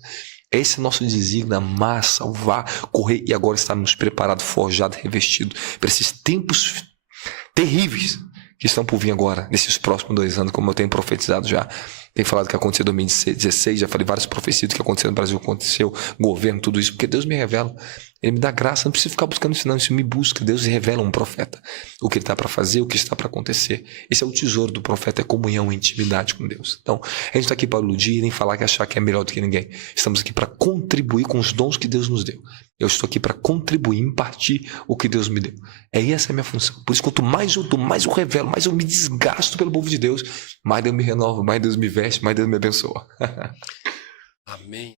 Esse é o nosso desígnio, amar, salvar, correr, e agora estamos preparados, forjados, revestidos para esses tempos terríveis que estão por vir agora, nesses próximos 2 anos, como eu tenho profetizado já. Tenho falado que aconteceu em 2016, já falei várias profecias do que aconteceu no Brasil, aconteceu, governo, tudo isso, porque Deus me revela. Ele me dá graça, não preciso ficar buscando isso não, isso me busca. Deus revela um profeta, o que ele está para fazer, o que está para acontecer. Esse é o tesouro do profeta, é comunhão, intimidade com Deus. Então, a gente está aqui para iludir, nem falar que achar que é melhor do que ninguém. Estamos aqui para contribuir com os dons que Deus nos deu. Eu estou aqui para contribuir, impartir o que Deus me deu. Essa é a minha função. Por isso, quanto mais eu dou, mais eu revelo, mais eu me desgasto pelo povo de Deus, mais Deus me renova, mais Deus me veste, mais Deus me abençoa. Amém.